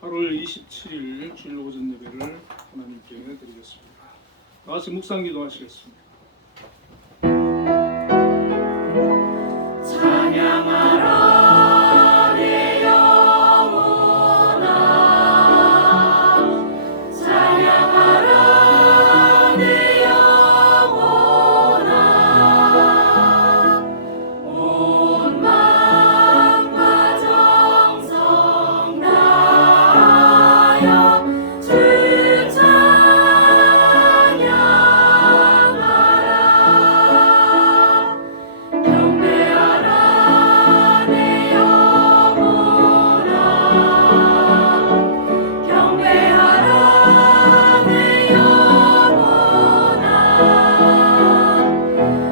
8월 27일 주일 오전 예배를 하나님께 드리겠습니다. 다 같이 묵상기도 하시겠습니다. 찬양하라 내 영혼아, 찬양하라 내 영혼아, 온 마음과 정성 다하여 주 찬양하라. 경배하라 내 영혼아, 경배하라 내 영혼아,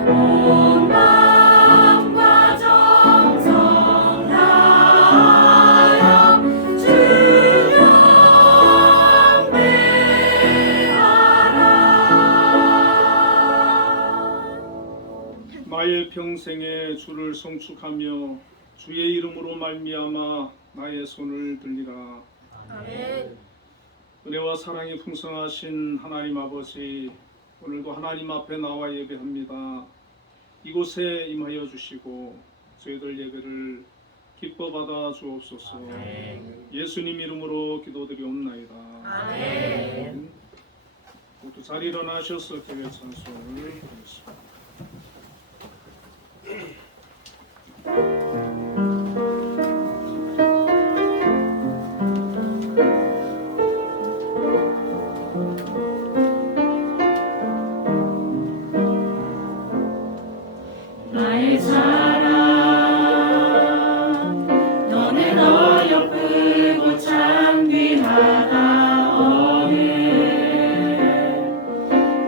온 마음과 정성 다하여 주 경배하라. 나의 평생에 주를 송축하며 주의 이름으로 말미암아 나의 손을 들리라. 아멘. 은혜와 사랑이 풍성하신 하나님 아버지, 오늘도 하나님 앞에 나와 예배합니다. 이곳에 임하여 주시고 저희들 예배를 기뻐 받아 주옵소서. 예수님 이름으로 기도드리옵나이다. 아멘. 모두 잘 일어나셔서 교회 찬송을 드리겠습니다. 나의 사랑, 너네 너 예쁘고 참 귀하다. 어느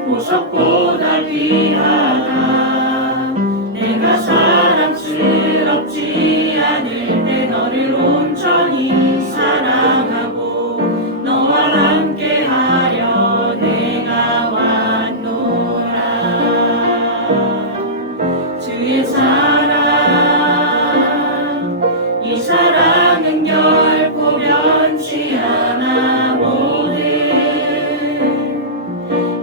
보석보다 귀하다. 내가 사랑스럽지 않을 때 너를 온전히 사랑하고 너와 함께하려 내가 왔노라. 주의 사랑, 이 사랑은 결코 변치 않아. 모든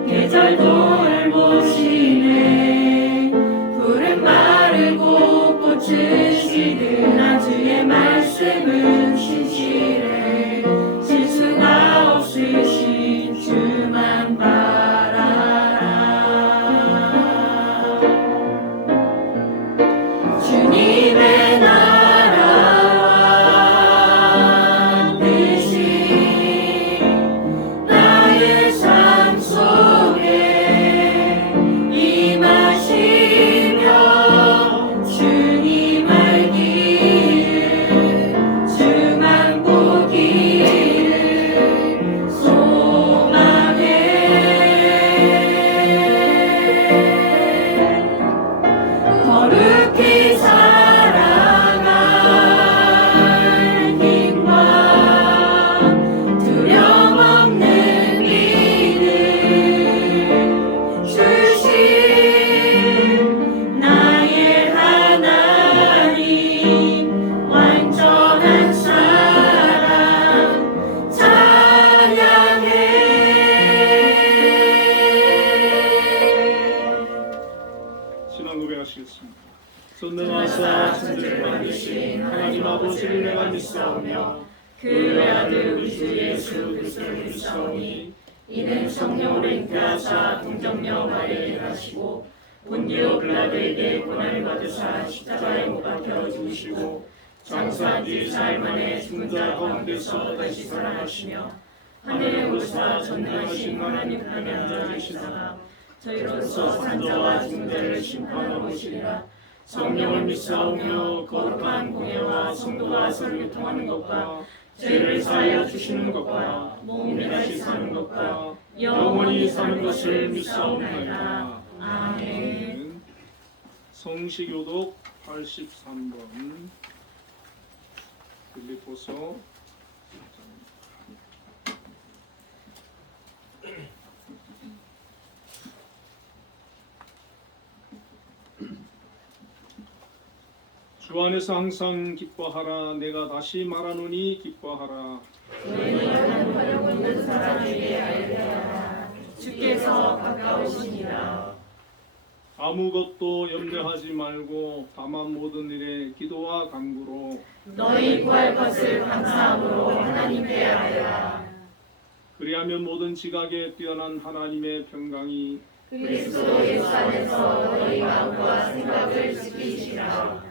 계절도 보시네. 푸른 마르고 꽃은 시드나 주의 말씀은 신실해. 실수가 없으신 주만 바라라. 주님의 나라와 뜻이 나의 삶 속에 임하시며 주님 알기를 주만 보기를 소망해. 거룩히 살아갈 힘과 두려움 없는 믿음 주신 나의 하나님, 완전한 사랑 찬양해. 신앙 고백하시겠습니다. 전능하사 천지를 만드신 하나님 아버지를 내가 믿사오며 그 아들 우리 주 예수 그리스도를 믿사오니 이는 성령으로 잉태하사 동정녀 마리아에게 나시고 본디오 빌라도에게 고난을 받으사 십자가에 못 박혀 죽으시고 장사한 뒤 사흘 만에 죽은 자 가운데서 다시 살아나시며 하늘에 오르사 전능하신 하나님 편에 앉아 계시다가 저희로서 산자와 죽은 자를 심판하러 오시리라. 성령을 믿사오며 거룩한 공예와 성도와 서로 교통하는 것과 죄를 사하여 주시는 것과 몸이 다시 사는 것과 영원히 사는 것을 믿사옵나이다. 아멘. 성시교독 83번 빌립보서 주 주 안에서 항상 기뻐하라. 내가 다시 말하노니 기뻐하라. 너희는 하려고 있는 사람에게 알리라. 주께서 가까우시니라. 아무것도 염려하지 말고 다만 모든 일에 기도와 간구로 너희 구할 것을 감사함으로 하나님께 아뢰라. 그리하면 모든 지각에 뛰어난 하나님의 평강이 그리스도 예수 안에서 너희 마음과 생각을 지키시라.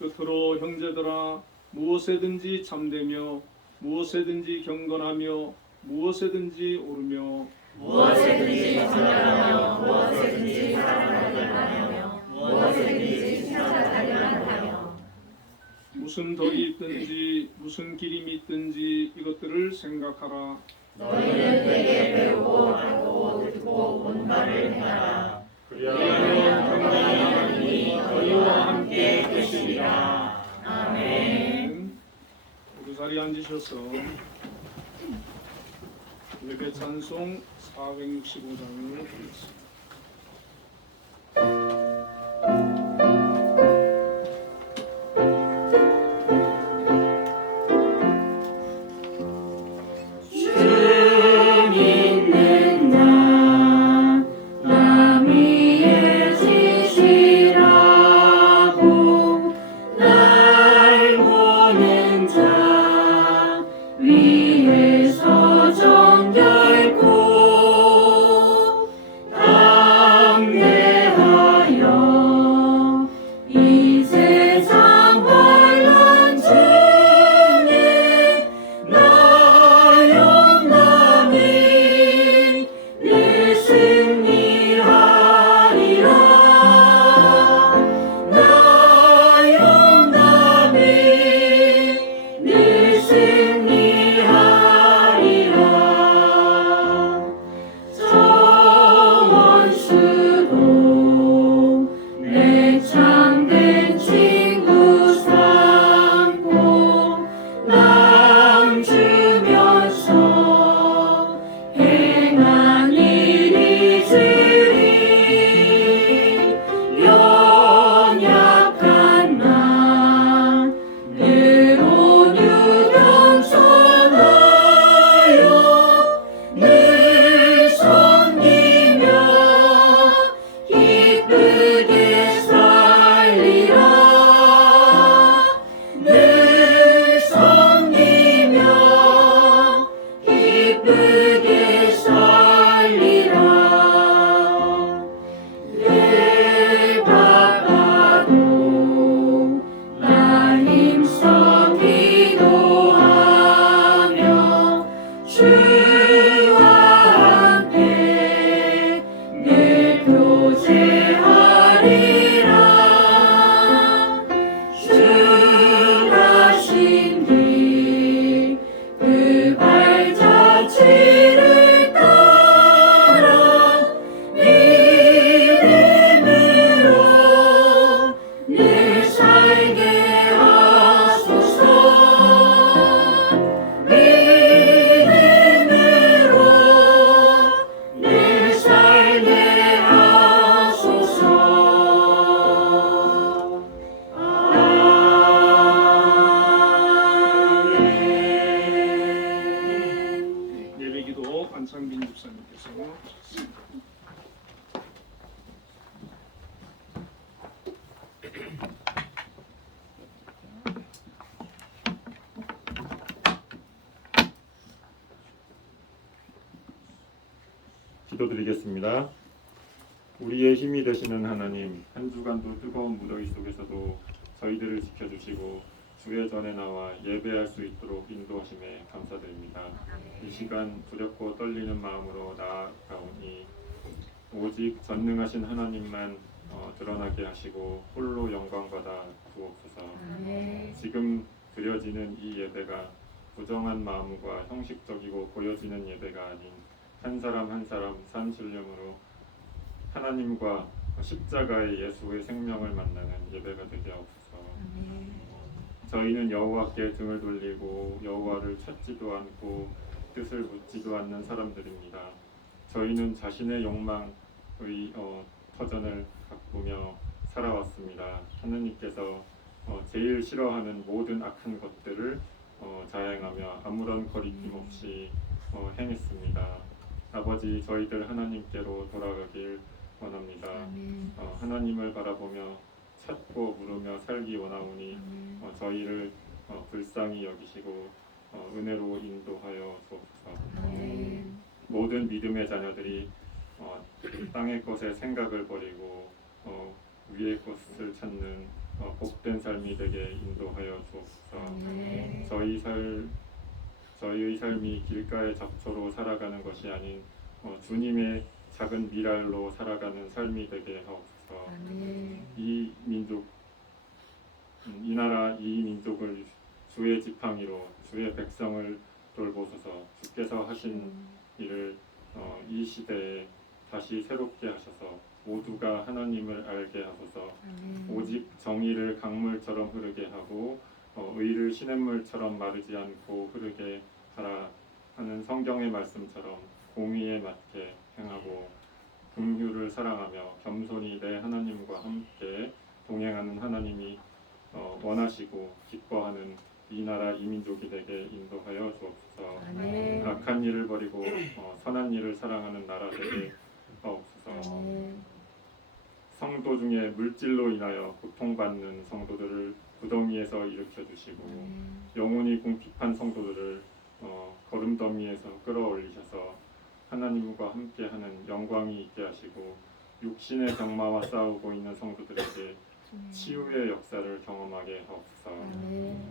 끝으로 형제들아 무엇에든지 참되며 무엇에든지 경건하며 무엇에든지 오르며 무엇에든지 전하며 무엇에든지 사랑하려 무엇에든지 칭찬하려 하며 무슨 덕이 있든지 무슨 기림이 있든지 이것들을 생각하라. 너희는 내게 배우고 알고 듣고 본 바를 행하라. 그리하면 평강의 하나님이 너희와 함께 계시리라. 아멘. 모두 자리에 앉으셔서 예배 찬송 465장을 드리겠습니다. 위에서 정결코 안창빈 집사님께서 기도드리겠습니다. 우리의 힘이 되시는 하나님, 한 주간도 뜨거운 무더위 속에서도 저희들을 지켜주시고 주의 전에 나와 예배할 수 있도록 인도하심에 감사드립니다. 이 시간 두렵고 떨리는 마음으로 나아가오니 오직 전능하신 하나님만 드러나게 하시고 홀로 영광받아 주옵소서. 지금 드려지는 이 예배가 부정한 마음과 형식적이고 보여지는 예배가 아닌 한 사람 한 사람 산 신령으로 하나님과 십자가의 예수의 생명을 만나는 예배가 되게 하옵소서. 저희는 여호와께 등을 돌리고 여호와를 찾지도 않고 뜻을 묻지도 않는 사람들입니다. 저희는 자신의 욕망의 터전을 가꾸며 살아왔습니다. 하느님께서 제일 싫어하는 모든 악한 것들을 자행하며 아무런 거리낌 없이 행했습니다. 아버지, 저희들 하나님께로 돌아가길 원합니다. 하나님을 바라보며 찾고 물으며 살기 원하오니 저희를 불쌍히 여기시고 은혜로 인도하여 주옵소서. 모든 믿음의 자녀들이 땅의 것에 생각을 버리고 위의 것을 찾는 복된 삶이 되게 인도하여 주옵소서. 저희의 삶이 길가의 잡초로 살아가는 것이 아닌 주님의 작은 미랄로 살아가는 삶이 되게 하옵소서. 이 민족, 이 나라, 이 민족을 주의 지팡이로 주의 백성을 돌보소서. 주께서 하신 일을 이 시대에 다시 새롭게 하셔서 모두가 하나님을 알게 하소서. 오직 정의를 강물처럼 흐르게 하고 의를 시냇물처럼 마르지 않고 흐르게 하라 하는 성경의 말씀처럼 공의에 맞게 행하고 긍휼을 사랑하며 겸손히 내 하나님과 함께 동행하는 하나님이 원하시고 기뻐하는 이 나라 이 민족이 되게 인도하여 주옵소서. 악한 일을 버리고 선한 일을 사랑하는 나라 되게 하옵소서. 성도 중에 물질로 인하여 고통받는 성도들을 구덩이에서 일으켜 주시고 영혼이 궁핍한 성도들을 거름더미에서 끌어올리셔서 하나님과 함께하는 영광이 있게 하시고 육신의 병마와 싸우고 있는 성도들에게 치유의 역사를 경험하게 하옵소서.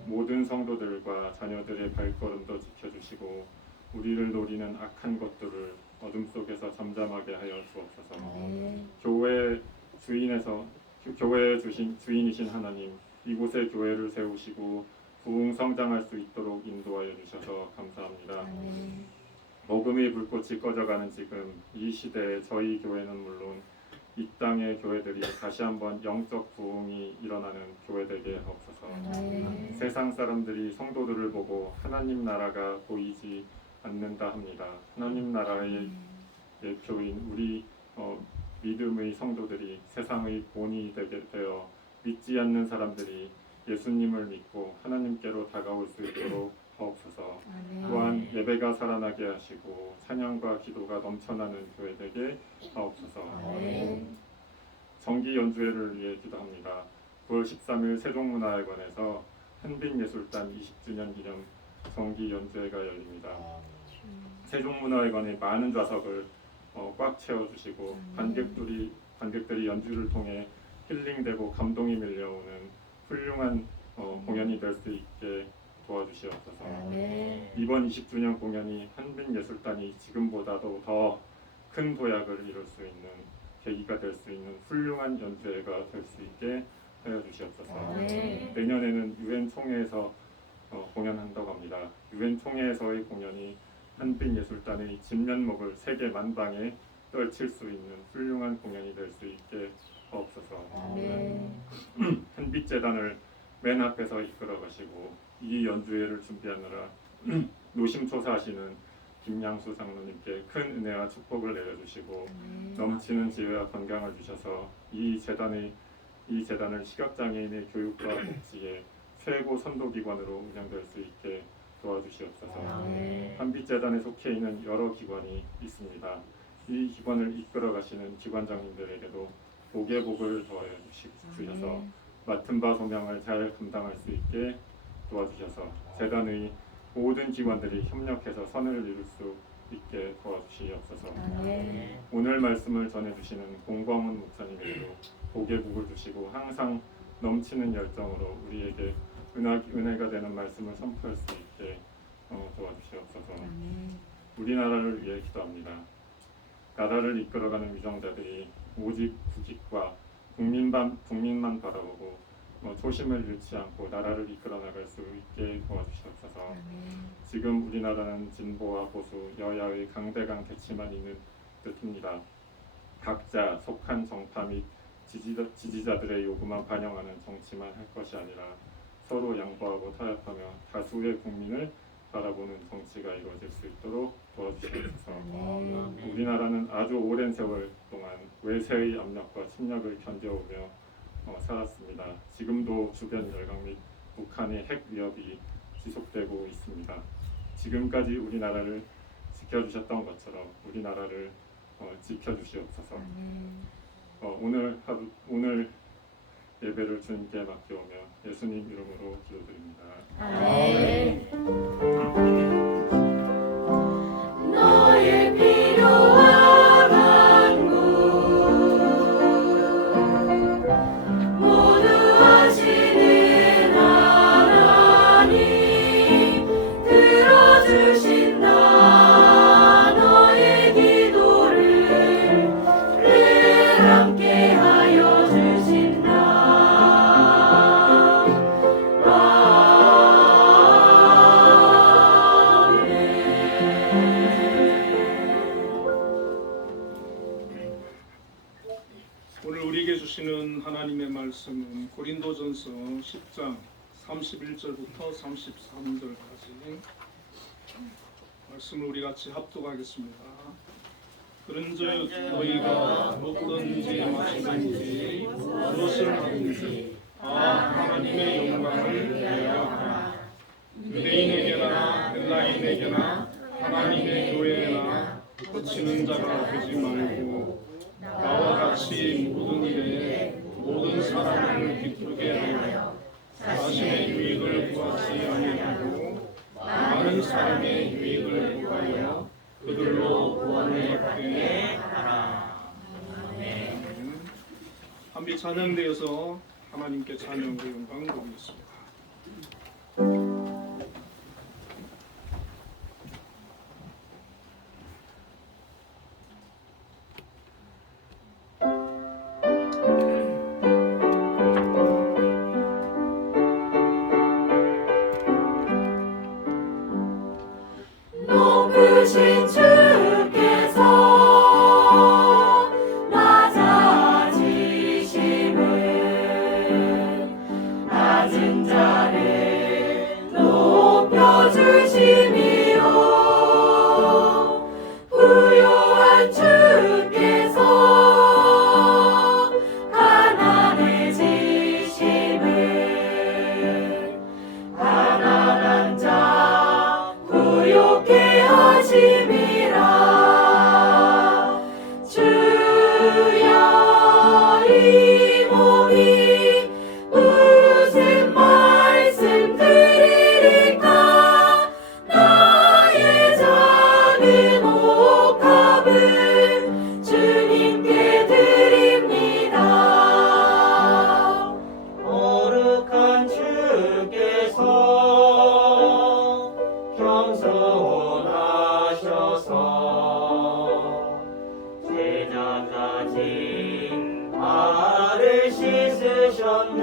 모든 성도들과 자녀들의 발걸음도 지켜주시고 우리를 노리는 악한 것들을 어둠 속에서 잠잠하게 하여 주옵소서. 교회의 주인이신 하나님, 이곳에 교회를 세우시고 부흥 성장할 수 있도록 인도하여 주셔서 감사합니다. 복음의 불꽃이 꺼져가는 지금 이 시대에 저희 교회는 물론 이 땅의 교회들이 다시 한번 영적 부흥이 일어나는 교회 되게 하옵소서. 세상 사람들이 성도들을 보고 하나님 나라가 보이지 않는다 합니다. 하나님 나라의 예표인 우리 믿음의 성도들이 세상의 본이 되게 되어 믿지 않는 사람들이 예수님을 믿고 하나님께로 다가올 수 있도록 하옵소서. 또한 예배가 살아나게 하시고 찬양과 기도가 넘쳐나는 교회 되게 하옵소서. 정기 연주회를 위해 기도합니다. 9월 13일 세종문화회관에서 한빛예술단 20주년 기념 정기 연주회가 열립니다. 세종문화회관의 많은 좌석을 꽉 채워주시고 관객들이 연주를 통해 힐링되고 감동이 밀려오는 훌륭한 공연이 될 수 있게 도와주시옵소서. 이번 20주년 공연이 한빛예술단이 지금보다도 더 큰 도약을 이룰 수 있는 계기가 될 수 있는 훌륭한 연주회가 될 수 있게 하여 주시옵소서. 내년에는 유엔 총회에서 공연한다고 합니다. 유엔 총회에서의 공연이 한빛예술단의 진면목을 세계 만방에 떨칠 수 있는 훌륭한 공연이 될 수 있게 하옵소서. 한빛재단을 맨 앞에서 이끌어 가시고 이 연주회를 준비하느라 노심초사하시는 김양수 장로님께 큰 은혜와 축복을 내려주시고 넘치는 지혜와 건강을 주셔서 이 재단을 시각장애인의 교육과 복지의 최고 선도기관으로 운영될 수 있게 도와주시옵소서. 한빛재단에 속해 있는 여러 기관이 있습니다. 이 기관을 이끌어 가시는 기관장님들에게도 복의 복을 더하여 주셔서 맡은 바 소명을 잘 감당할 수 있게 도와주셔서 재단의 모든 기관들이 협력해서 선을 이룰 수 있게 도와주시옵소서. 오늘 말씀을 전해주시는 공광훈 목사님에게도 복의 복을 주시고 항상 넘치는 열정으로 우리에게 은혜가 되는 말씀을 선포할 수 있게 도와주시옵소서. 우리나라를 위해 기도합니다. 나라를 이끌어가는 위정자들이 오직 국익과 국민만 바라보고 초심을 잃지 않고 나라를 이끌어 나갈 수 있게 도와주시옵소서. 지금 우리나라는 진보와 보수, 여야의 강대강 대치만 있는 듯합니다. 각자 속한 정파 및 지지자들의 요구만 반영하는 정치만 할 것이 아니라 서로 양보하고 타협하며 다수의 국민을 바라보는 정치가 이루어질 수 있도록 도와주시옵소서. 우리나라는 아주 오랜 세월 동안 외세의 압력과 침략을 견뎌오며 살았습니다. 지금도 주변 열강 및 북한의 핵 위협이 지속되고 있습니다. 지금까지 우리나라를 지켜주셨던 것처럼 우리나라를 지켜주시옵소서. 오늘 예배를 주님께 맡겨오며 예수님 이름으로 기도드립니다. 아멘. 너의 필요와 간구 모두 아시는 하나님 들어주신다. 너의 기도를 늘 함께하여 주신다. 오늘 우리에게 주시는 하나님의 말씀은 고린도전서 10장 31절부터 33절까지 말씀을 우리 같이 합독하겠습니다. 그런즉 너희가 먹든지 마시든지 무엇을 하든지 하나님의 영광을 위하여 하라. 유대인에게나 헬라인에게나 하나님의 교회나 거치는 자가 되지 말고 나와 같이 모든 일에 모든 사람을 기쁘게 하여 자신의 유익을 구하지 아니하고 많은 사람의 유익을 구하여 그들로 구원을 받게 하라. 아멘. 한비 찬양되어서 하나님께 찬양과 영광 돌리겠습니다. 높으신 주께서 낮아지심은 낮은 자를 높여주심이요 부요한 주께서 가난해지심은 가난한 자 부욕해 하심이라. 주여 이 몸이 무슨 말씀 드리리까. 나의 작은 옥합을 주님께 드립니다. 거룩한 주께서 겸손하셔서 제자가 진 발을 씻으셨네.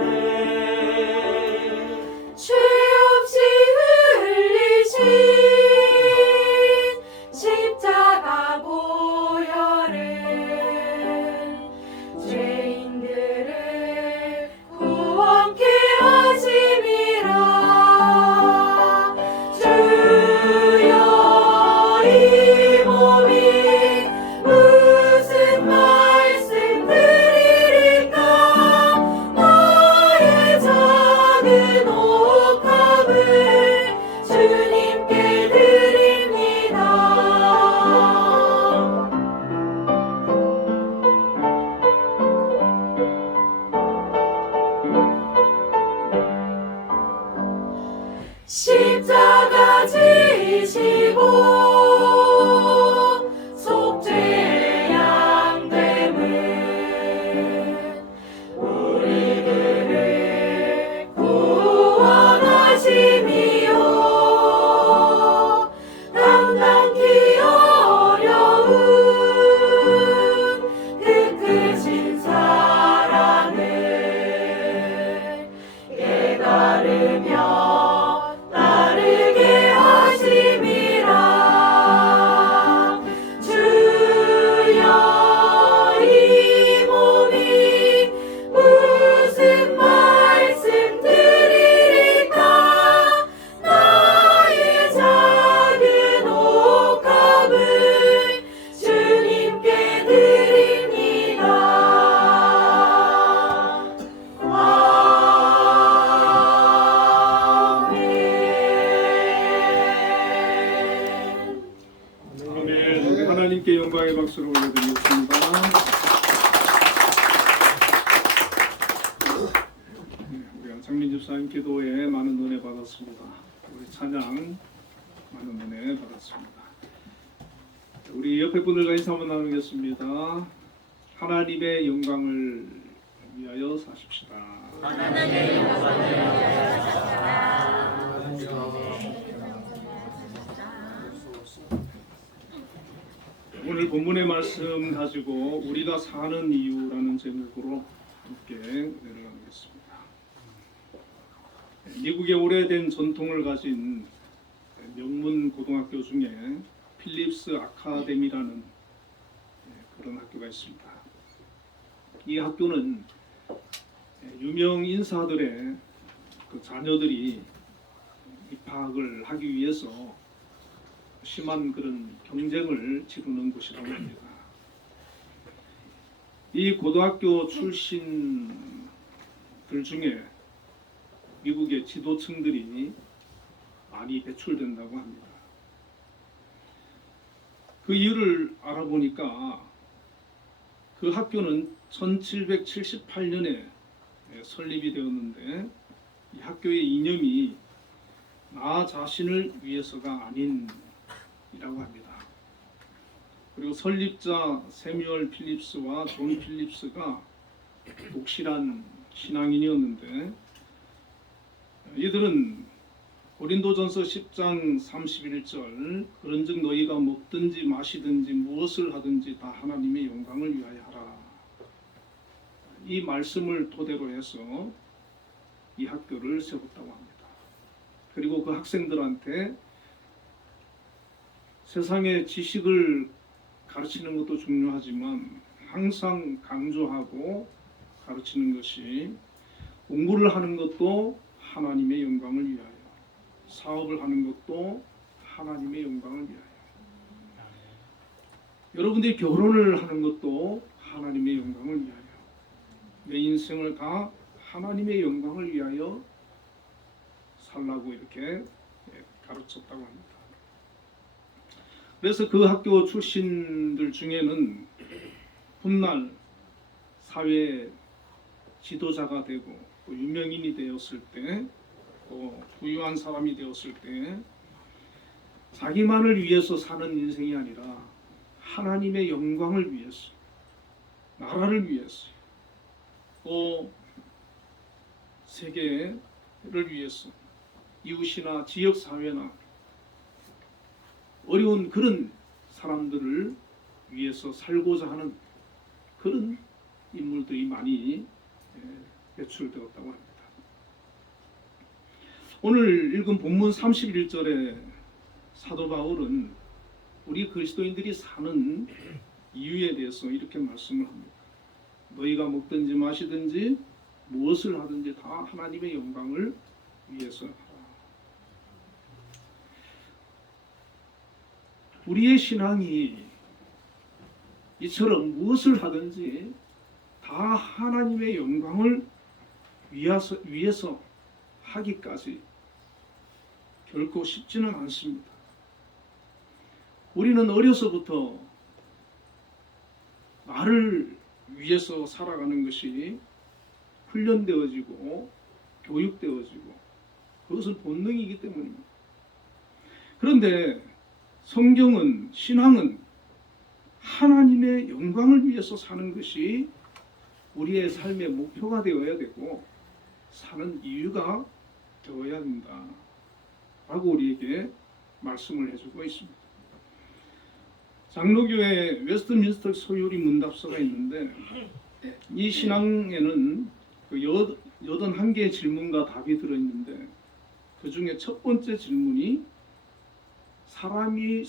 죄 없이 흘리신 십자가 보혈은 죄인들을 구원케 하심이라. 주여 이 몸이 무슨 말씀 드리리까. 나의 작은 옥합을 주님께 드립니다. 십자가 지시고 속죄 양됨은 우리들을 구원하심이요 감당기 어려운 그 크신 사랑을 깨달으며 따르게 하심이라. 하나님께 영광의 박수를 올려드리겠습니다. 우리가 장민 집사님 기도에 많은 은혜 받았습니다. 우리 찬양 많은 은혜 받았습니다. 우리 옆에 분들과 인사 한번 나누겠습니다. 하나님의 영광을 위하여 사십시다. 하나님의 영광을 위하여 사십시다. 오늘 본문의 말씀 가지고 우리가 사는 이유라는 제목으로 함께 내려가겠습니다. 미국의 오래된 전통을 가진 명문 고등학교 중에 필립스 아카데미라는 그런 학교가 있습니다. 이 학교는 유명 인사들의 그 자녀들이 입학을 하기 위해서 심한 그런 경쟁을 치르는 곳이라고 합니다. 이 고등학교 출신들 중에 미국의 지도층들이 많이 배출된다고 합니다. 그 이유를 알아보니까 그 학교는 1778년에 설립이 되었는데 이 학교의 이념이 나 자신을 위해서가 아닌 이라고 합니다. 그리고 설립자 세뮤얼 필립스와 존 필립스가 독실한 신앙인이었는데 이들은 고린도전서 10장 31절 그런즉 너희가 먹든지 마시든지 무엇을 하든지 다 하나님의 영광을 위하여 하라. 이 말씀을 토대로 해서 이 학교를 세웠다고 합니다. 그리고 그 학생들한테 세상의 지식을 가르치는 것도 중요하지만 항상 강조하고 가르치는 것이 공부를 하는 것도 하나님의 영광을 위하여, 사업을 하는 것도 하나님의 영광을 위하여, 여러분들이 결혼을 하는 것도 하나님의 영광을 위하여, 내 인생을 다 하나님의 영광을 위하여 살라고 이렇게 가르쳤다고 합니다. 그래서 그 학교 출신들 중에는 훗날 사회 지도자가 되고 또 유명인이 되었을 때, 또 부유한 사람이 되었을 때 자기만을 위해서 사는 인생이 아니라 하나님의 영광을 위해서, 나라를 위해서, 또 세계를 위해서, 이웃이나 지역사회나 어려운 그런 사람들을 위해서 살고자 하는 그런 인물들이 많이 배출되었다고 합니다. 오늘 읽은 본문 31절에 사도 바울은 우리 그리스도인들이 사는 이유에 대해서 이렇게 말씀을 합니다. 너희가 먹든지 마시든지 무엇을 하든지 다 하나님의 영광을 위해서 하라. 우리의 신앙이 이처럼 무엇을 하든지 다 하나님의 영광을 위해서 하기까지 결코 쉽지는 않습니다. 우리는 어려서부터 나를 위해서 살아가는 것이 훈련되어지고 교육되어지고 그것은 본능이기 때문입니다. 그런데 성경은, 신앙은 하나님의 영광을 위해서 사는 것이 우리의 삶의 목표가 되어야 되고 사는 이유가 되어야 된다 라고 우리에게 말씀을 해주고 있습니다. 장로교회 웨스트민스터 소요리 문답서가 있는데 이 신앙에는 그 81개의 질문과 답이 들어있는데 그 중에 첫 번째 질문이 사람이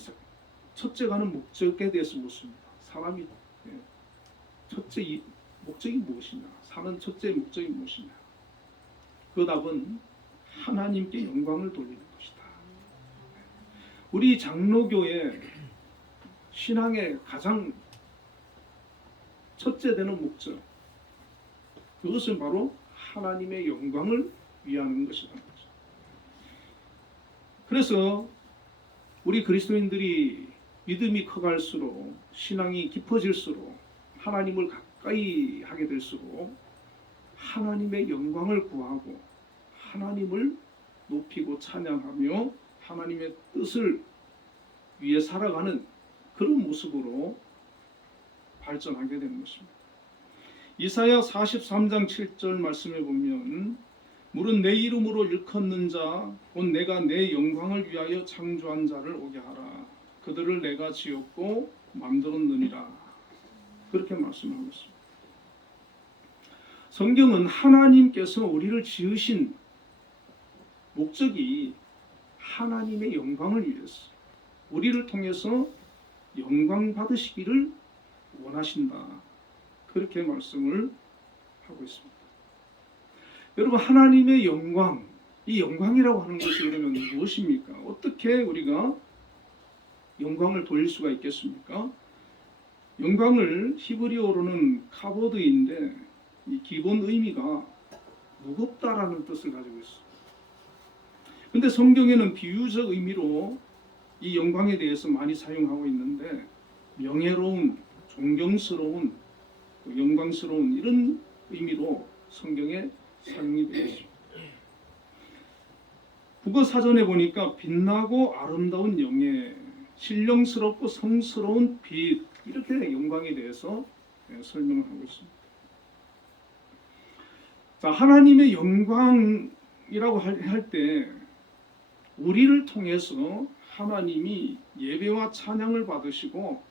첫째 가는 목적에 대해서 묻습니다. 사람이 첫째 목적이 무엇이냐? 사는 첫째 목적이 무엇이냐? 그 답은 하나님께 영광을 돌리는 것이다. 우리 장로교의 신앙의 가장 첫째 되는 목적, 그것은 바로 하나님의 영광을 위하는 것이라는 거죠. 그래서 우리 그리스도인들이 믿음이 커갈수록 신앙이 깊어질수록 하나님을 가까이 하게 될수록 하나님의 영광을 구하고 하나님을 높이고 찬양하며 하나님의 뜻을 위해 살아가는 그런 모습으로 발전하게 되는 것입니다. 이사야 43장 7절 말씀에 보면 물은 내 이름으로 일컫는 자 곧 내가 내 영광을 위하여 창조한 자를 오게 하라. 그들을 내가 지었고 만들었느니라. 그렇게 말씀하고 있습니다. 성경은 하나님께서 우리를 지으신 목적이 하나님의 영광을 위해서 우리를 통해서 영광 받으시기를 원하신다. 그렇게 말씀을 하고 있습니다. 여러분, 하나님의 영광, 이 영광이라고 하는 것이 그러면 무엇입니까? 어떻게 우리가 영광을 돌릴 수가 있겠습니까? 영광을 히브리어로는 카보드인데 이 기본 의미가 무겁다라는 뜻을 가지고 있습니다. 근데 성경에는 비유적 의미로 이 영광에 대해서 많이 사용하고 있는데 명예로운, 존경스러운, 영광스러운 이런 의미로 성경에 사용이 되어 있습니다. 국어 사전에 보니까 빛나고 아름다운 영예, 신령스럽고 성스러운 빛, 이렇게 영광에 대해서 설명을 하고 있습니다. 자, 하나님의 영광이라고 할 때 우리를 통해서 하나님이 예배와 찬양을 받으시고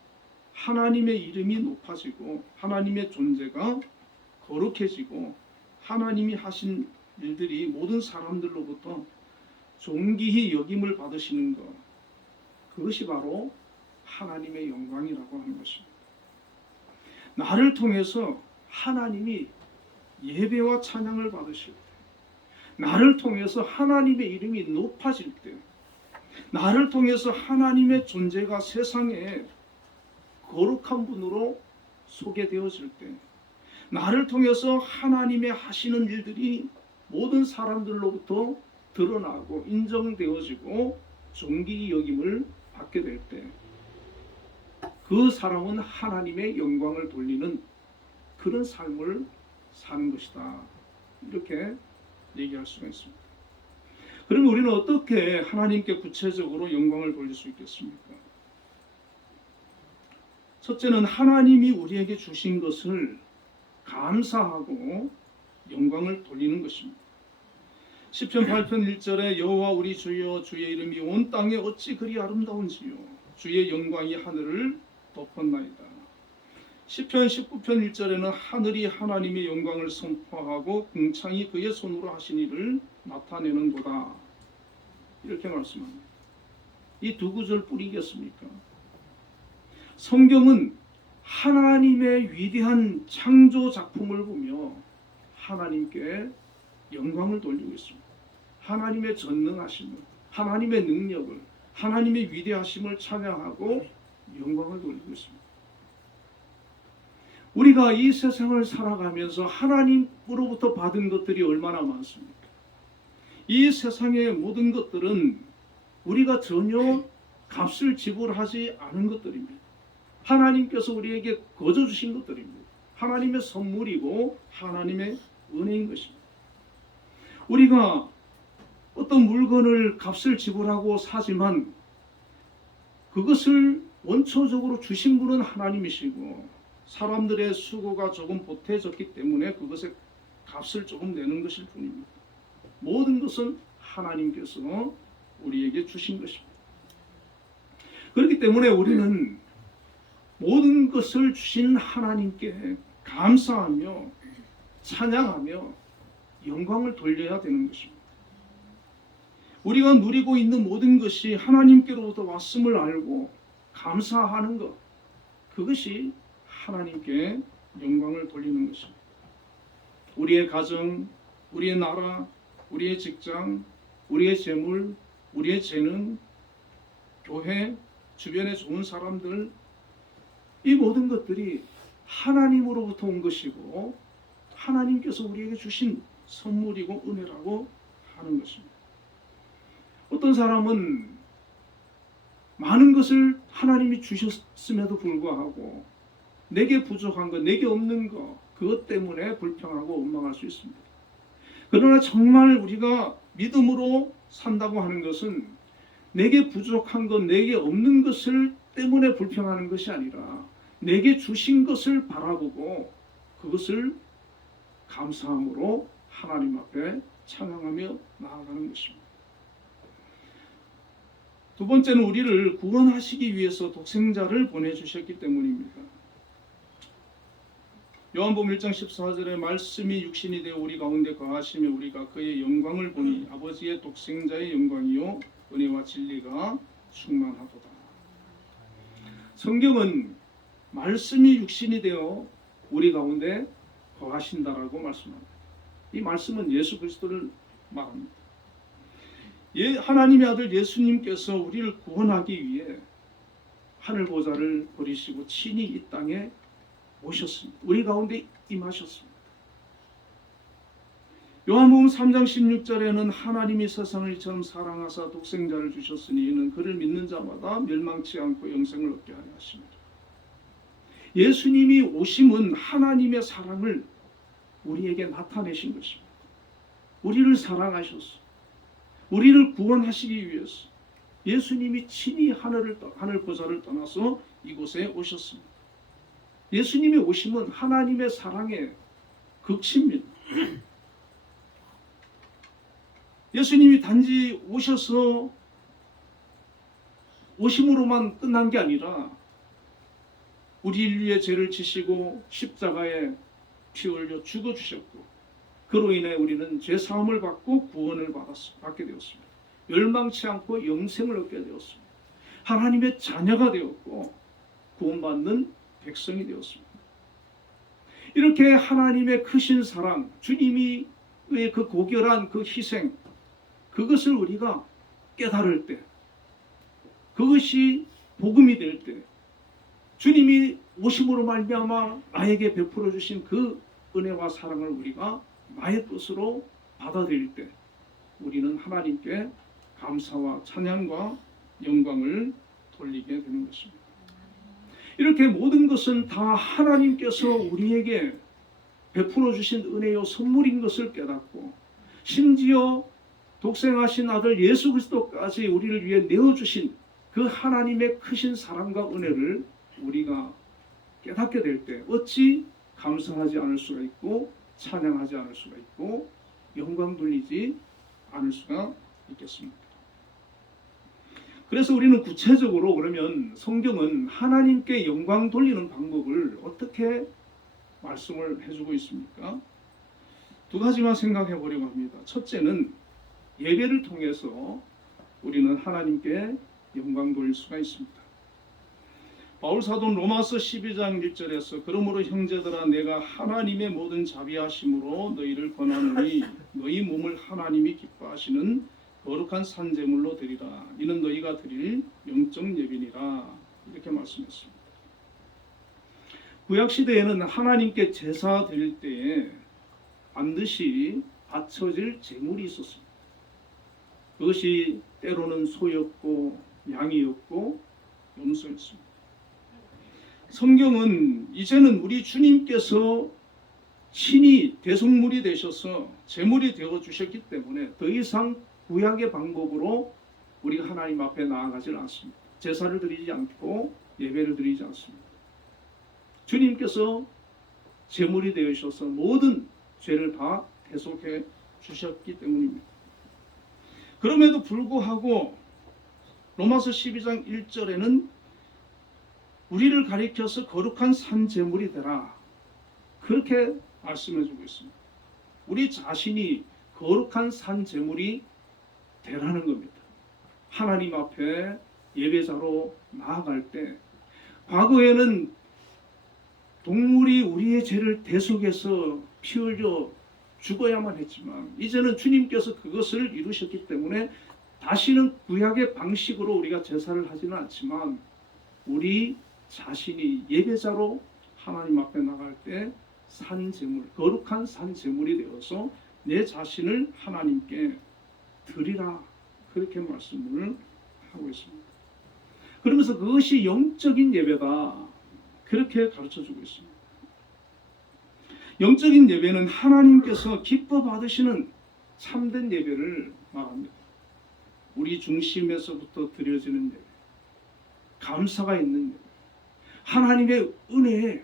하나님의 이름이 높아지고 하나님의 존재가 거룩해지고 하나님이 하신 일들이 모든 사람들로부터 존귀히 여김을 받으시는 것, 그것이 바로 하나님의 영광이라고 하는 것입니다. 나를 통해서 하나님이 예배와 찬양을 받으실 때, 나를 통해서 하나님의 이름이 높아질 때, 나를 통해서 하나님의 존재가 세상에 거룩한 분으로 소개되어질 때, 나를 통해서 하나님의 하시는 일들이 모든 사람들로부터 드러나고 인정되어지고 존귀 여김을 받게 될 때, 그 사람은 하나님의 영광을 돌리는 그런 삶을 사는 것이다. 이렇게 얘기할 수가 있습니다. 그러면 우리는 어떻게 하나님께 구체적으로 영광을 돌릴 수 있겠습니까? 첫째는 하나님이 우리에게 주신 것을 감사하고 영광을 돌리는 것입니다. 시편 8편 1절에 여호와 우리 주여 주의 이름이 온 땅에 어찌 그리 아름다운지요 주의 영광이 하늘을 덮었나이다. 시편 19편 1절에는 하늘이 하나님의 영광을 선포하고 궁창이 그의 손으로 하신 일을 나타내는도다. 이렇게 말씀합니다. 이 두 구절 뿌리겠습니까? 성경은 하나님의 위대한 창조 작품을 보며 하나님께 영광을 돌리고 있습니다. 하나님의 전능하심을, 하나님의 능력을, 하나님의 위대하심을 찬양하고 영광을 돌리고 있습니다. 우리가 이 세상을 살아가면서 하나님으로부터 받은 것들이 얼마나 많습니까? 이 세상의 모든 것들은 우리가 전혀 값을 지불하지 않은 것들입니다. 하나님께서 우리에게 거저 주신 것들입니다. 하나님의 선물이고 하나님의 은혜인 것입니다. 우리가 어떤 물건을 값을 지불하고 사지만 그것을 원초적으로 주신 분은 하나님이시고 사람들의 수고가 조금 보태졌기 때문에 그것의 값을 조금 내는 것일 뿐입니다. 모든 것은 하나님께서 우리에게 주신 것입니다. 그렇기 때문에 우리는 모든 것을 주신 하나님께 감사하며 찬양하며 영광을 돌려야 되는 것입니다. 우리가 누리고 있는 모든 것이 하나님께로부터 왔음을 알고 감사하는 것, 그것이 하나님께 영광을 돌리는 것입니다. 우리의 가정, 우리의 나라, 우리의 직장, 우리의 재물, 우리의 재능, 교회, 주변의 좋은 사람들, 이 모든 것들이 하나님으로부터 온 것이고 하나님께서 우리에게 주신 선물이고 은혜라고 하는 것입니다. 어떤 사람은 많은 것을 하나님이 주셨음에도 불구하고 내게 부족한 것, 내게 없는 것, 그것 때문에 불평하고 원망할 수 있습니다. 그러나 정말 우리가 믿음으로 산다고 하는 것은 내게 부족한 것, 내게 없는 것을 때문에 불평하는 것이 아니라 내게 주신 것을 바라보고 그것을 감사함으로 하나님 앞에 찬양하며 나아가는 것입니다. 두 번째는 우리를 구원하시기 위해서 독생자를 보내주셨기 때문입니다. 요한복음 1장 14절에 말씀이 육신이 되어 우리 가운데 거하시며 우리가 그의 영광을 보니 아버지의 독생자의 영광이요 은혜와 진리가 충만하도다. 성경은 말씀이 육신이 되어 우리 가운데 거하신다라고 말씀합니다. 이 말씀은 예수 그리스도를 말합니다. 하나님의 아들 예수님께서 우리를 구원하기 위해 하늘 보좌를 버리시고 친히 이 땅에 오셨습니다. 우리 가운데 임하셨습니다. 요한복음 3장 16절에는 하나님이 세상을 이처럼 사랑하사 독생자를 주셨으니 이는 그를 믿는 자마다 멸망치 않고 영생을 얻게 하려 하십니다. 예수님이 오심은 하나님의 사랑을 우리에게 나타내신 것입니다. 우리를 사랑하셨어. 우리를 구원하시기 위해서 예수님이 친히 하늘 보좌를 떠나서 이곳에 오셨습니다. 예수님의 오심은 하나님의 사랑의 극치입니다. 예수님이 단지 오셔서 오심으로만 끝난 게 아니라 우리 위해 죄를 지시고 십자가에 피 흘려 죽어주셨고 그로 인해 우리는 죄 사함을 받고 구원을 받게 되었습니다. 멸망치 않고 영생을 얻게 되었습니다. 하나님의 자녀가 되었고 구원받는 백성이 되었습니다. 이렇게 하나님의 크신 사랑, 주님이 그 고결한 그 희생, 그것을 우리가 깨달을 때, 그것이 복음이 될 때, 주님이 오심으로 말미암아 나에게 베풀어 주신 그 은혜와 사랑을 우리가 나의 뜻으로 받아들일 때 우리는 하나님께 감사와 찬양과 영광을 돌리게 되는 것입니다. 이렇게 모든 것은 다 하나님께서 우리에게 베풀어 주신 은혜요 선물인 것을 깨닫고 심지어 독생하신 아들 예수 그리스도까지 우리를 위해 내어주신 그 하나님의 크신 사랑과 은혜를 우리가 깨닫게 될 때 어찌 감사하지 않을 수가 있고 찬양하지 않을 수가 있고 영광 돌리지 않을 수가 있겠습니까? 그래서 우리는 구체적으로 그러면 성경은 하나님께 영광 돌리는 방법을 어떻게 말씀을 해주고 있습니까? 두 가지만 생각해 보려고 합니다. 첫째는 예배를 통해서 우리는 하나님께 영광 돌릴 수가 있습니다. 바울 사도는 로마서 12장 1절에서 그러므로 형제들아 내가 하나님의 모든 자비하심으로 너희를 권하노니 너희 몸을 하나님이 기뻐하시는 거룩한 산제물로 드리라. 이는 너희가 드릴 영적 예비니라. 이렇게 말씀했습니다. 구약시대에는 하나님께 제사 드릴 때에 반드시 바쳐질 제물이 있었습니다. 그것이 때로는 소였고 양이었고 염소였습니다. 성경은 이제는 우리 주님께서 친히 대속물이 되셔서 제물이 되어 주셨기 때문에 더 이상 구약의 방법으로 우리가 하나님 앞에 나아가질 않습니다. 제사를 드리지 않고 예배를 드리지 않습니다. 주님께서 제물이 되어주셔서 모든 죄를 다 대속해 주셨기 때문입니다. 그럼에도 불구하고 로마서 12장 1절에는 우리를 가리켜서 거룩한 산 제물이 되라 그렇게 말씀해주고 있습니다. 우리 자신이 거룩한 산 제물이 되라는 겁니다. 하나님 앞에 예배자로 나아갈 때 과거에는 동물이 우리의 죄를 대속해서 피 흘려 죽어야만 했지만 이제는 주님께서 그것을 이루셨기 때문에 다시는 구약의 방식으로 우리가 제사를 하지는 않지만 우리 자신이 예배자로 하나님 앞에 나갈 때 산제물, 거룩한 산제물이 되어서 내 자신을 하나님께 드리라 그렇게 말씀을 하고 있습니다. 그러면서 그것이 영적인 예배다. 그렇게 가르쳐주고 있습니다. 영적인 예배는 하나님께서 기뻐 받으시는 참된 예배를 말합니다. 우리 중심에서부터 드려지는 예배, 감사가 있는 예배, 하나님의 은혜에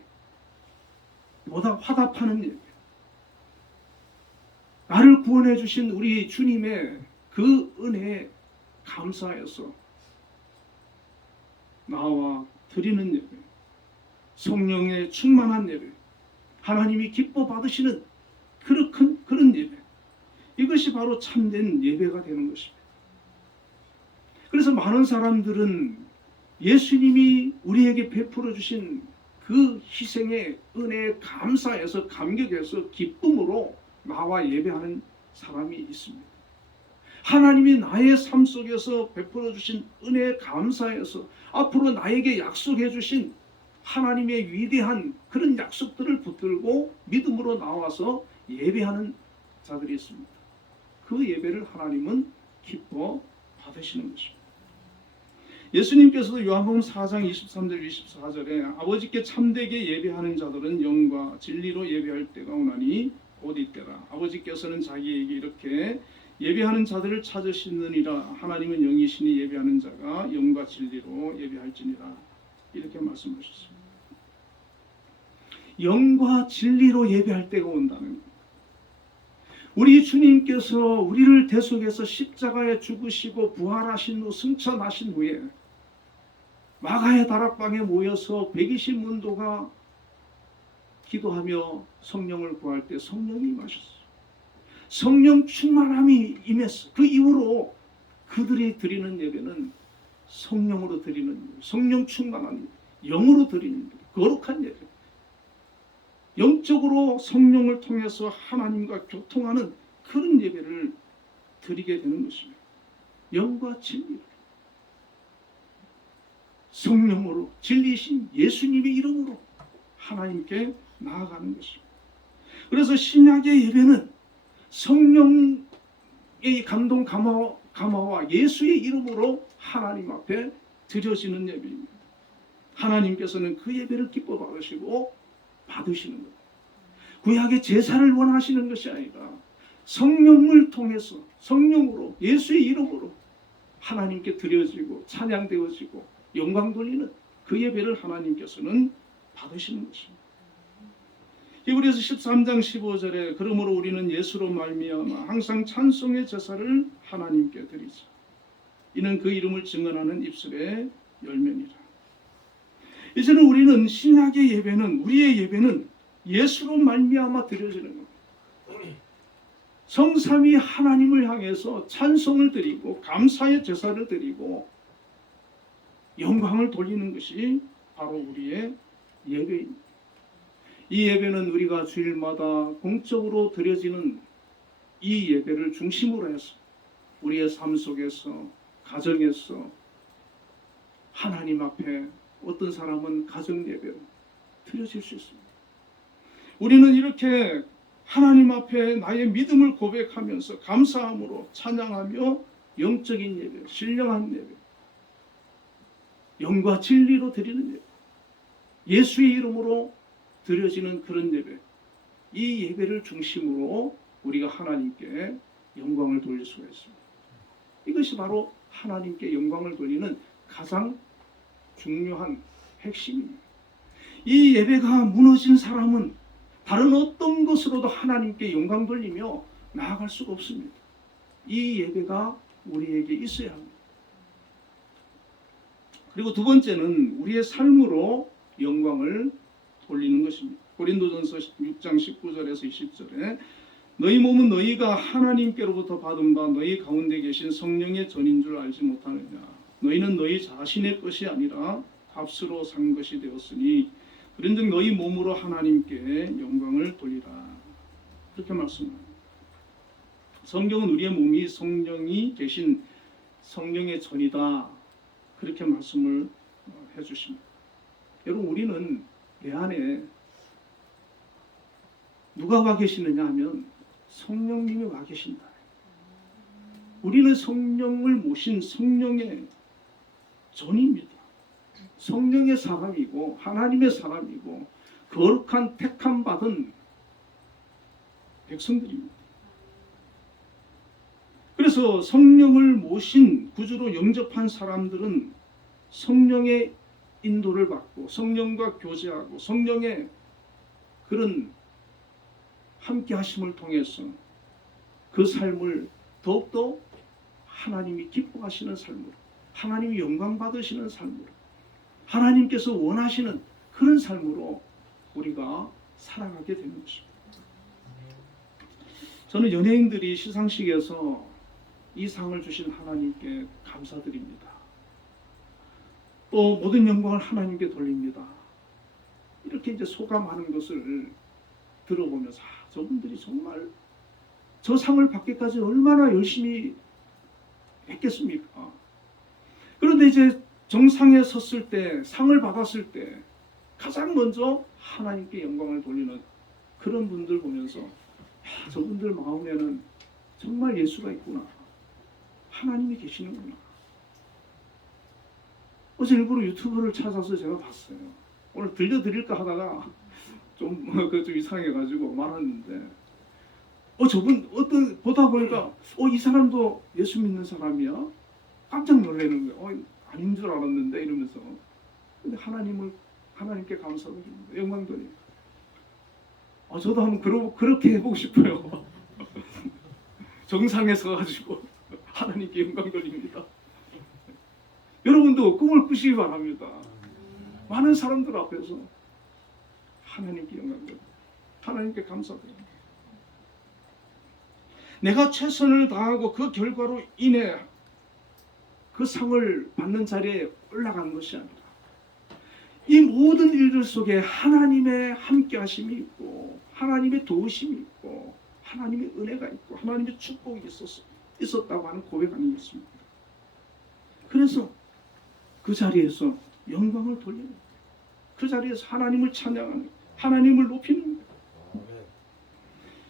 보다 화답하는 예배, 나를 구원해 주신 우리 주님의 그 은혜에 감사해서 나와 드리는 예배, 성령의 충만한 예배, 하나님이 기뻐 받으시는 그런 예배, 이것이 바로 참된 예배가 되는 것입니다. 그래서 많은 사람들은 예수님이 우리에게 베풀어 주신 그 희생의 은혜에 감사해서 감격해서 기쁨으로 나와 예배하는 사람이 있습니다. 하나님이 나의 삶 속에서 베풀어 주신 은혜에 감사해서 앞으로 나에게 약속해 주신 하나님의 위대한 그런 약속들을 붙들고 믿음으로 나와서 예배하는 자들이 있습니다. 그 예배를 하나님은 기뻐 받으시는 것입니다. 예수님께서도 요한복음 4장 23절 24절에 아버지께 참되게 예배하는 자들은 영과 진리로 예배할 때가 오나니 곧 이때라. 아버지께서는 자기에게 이렇게 예배하는 자들을 찾으시느니라. 하나님은 영이시니 예배하는 자가 영과 진리로 예배할지니라. 이렇게 말씀하셨습니다. 영과 진리로 예배할 때가 온다는 것. 우리 주님께서 우리를 대속해서 십자가에 죽으시고 부활하신 후 승천하신 후에 마가의 다락방에 모여서 120문도가 기도하며 성령을 구할 때 성령이 임하셨어요. 성령 충만함이 임했어. 그 이후로 그들이 드리는 예배는 성령으로 드리는 예배, 성령 충만한 예배, 영으로 드리는 예배, 거룩한 예배, 영적으로 성령을 통해서 하나님과 교통하는 그런 예배를 드리게 되는 것입니다. 영과 진리로, 성령으로, 진리이신 예수님의 이름으로 하나님께 나아가는 것입니다. 그래서 신약의 예배는 성령의 감동 감화와 예수의 이름으로 하나님 앞에 드려지는 예배입니다. 하나님께서는 그 예배를 기뻐 받으시는 것. 구약의 제사를 원하시는 것이 아니라 성령을 통해서 성령으로 예수의 이름으로 하나님께 드려지고 찬양되어지고 영광 돌리는 그 예배를 하나님께서는 받으시는 것입니다. 히브리서 13장 15절에 그러므로 우리는 예수로 말미암아 항상 찬송의 제사를 하나님께 드리자. 이는 그 이름을 증언하는 입술의 열매니라. 이제는 우리는 신약의 예배는, 우리의 예배는 예수로 말미암아 드려지는 겁니다. 성삼위 하나님을 향해서 찬송을 드리고 감사의 제사를 드리고 영광을 돌리는 것이 바로 우리의 예배입니다. 이 예배는 우리가 주일마다 공적으로 드려지는 이 예배를 중심으로 해서 우리의 삶 속에서, 가정에서 하나님 앞에 어떤 사람은 가정 예배로 드려질 수 있습니다. 우리는 이렇게 하나님 앞에 나의 믿음을 고백하면서 감사함으로 찬양하며 영적인 예배, 신령한 예배, 영과 진리로 드리는 예배, 예수의 이름으로 드려지는 그런 예배, 이 예배를 중심으로 우리가 하나님께 영광을 돌릴 수가 있습니다. 이것이 바로 하나님께 영광을 돌리는 가장 중요한 핵심입니다. 이 예배가 무너진 사람은 다른 어떤 것으로도 하나님께 영광 돌리며 나아갈 수가 없습니다. 이 예배가 우리에게 있어야 합니다. 그리고 두 번째는 우리의 삶으로 영광을 돌리는 것입니다. 고린도전서 6장 19절에서 20절에 너희 몸은 너희가 하나님께로부터 받은 바 너희 가운데 계신 성령의 전인 줄 알지 못하느냐. 너희는 너희 자신의 것이 아니라 값으로 산 것이 되었으니 그런즉 너희 몸으로 하나님께 영광을 돌리라. 그렇게 말씀합니다. 성경은 우리의 몸이 성령이 계신 성령의 전이다. 그렇게 말씀을 해주십니다. 여러분, 우리는 내 안에 누가 와 계시느냐 하면 성령님이 와 계신다. 우리는 성령을 모신 성령의 전입니다. 성령의 사람이고 하나님의 사람이고 거룩한 택함 받은 백성들입니다. 그래서 성령을 모신 구주로 영접한 사람들은 성령의 인도를 받고 성령과 교제하고 성령의 그런 함께 하심을 통해서 그 삶을 더욱더 하나님이 기뻐하시는 삶으로, 하나님이 영광 받으시는 삶으로, 하나님께서 원하시는 그런 삶으로 우리가 살아가게 되는 것입니다. 저는 연예인들이 시상식에서 이 상을 주신 하나님께 감사드립니다. 또 모든 영광을 하나님께 돌립니다. 이렇게 이제 소감하는 것을 들어보면서 저분들이 정말 저 상을 받기까지 얼마나 열심히 했겠습니까? 그런데 이제 정상에 섰을 때, 상을 받았을 때 가장 먼저 하나님께 영광을 돌리는 그런 분들 보면서 저분들 마음에는 정말 예수가 있구나, 하나님이 계시는구나. 어제 일부러 유튜브를 찾아서 제가 봤어요. 오늘 들려드릴까 하다가 좀 이상해가지고 말았는데, 저분 보다 보니까 이 사람도 예수 믿는 사람이야? 깜짝 놀라는 거예요. 아닌 줄 알았는데 이러면서. 근데 하나님께 감사드립니다. 영광 드립니다. 저도 한번 그렇게 해보고 싶어요. 정상에 서가지고 하나님께 영광 돌립니다. 여러분도 꿈을 꾸시기 바랍니다. 많은 사람들 앞에서 하나님께 영광 돌립니다. 하나님께 감사드립니다. 내가 최선을 다하고 그 결과로 인해 그 상을 받는 자리에 올라간 것이 아니라 이 모든 일들 속에 하나님의 함께하심이 있고 하나님의 도우심이 있고 하나님의 은혜가 있고 하나님의 축복이 있었다고 하는 고백 아니겠습니까? 그래서 그 자리에서 영광을 돌리는 거예요. 그 자리에서 하나님을 찬양하는 거예요. 하나님을 높이는 거예요.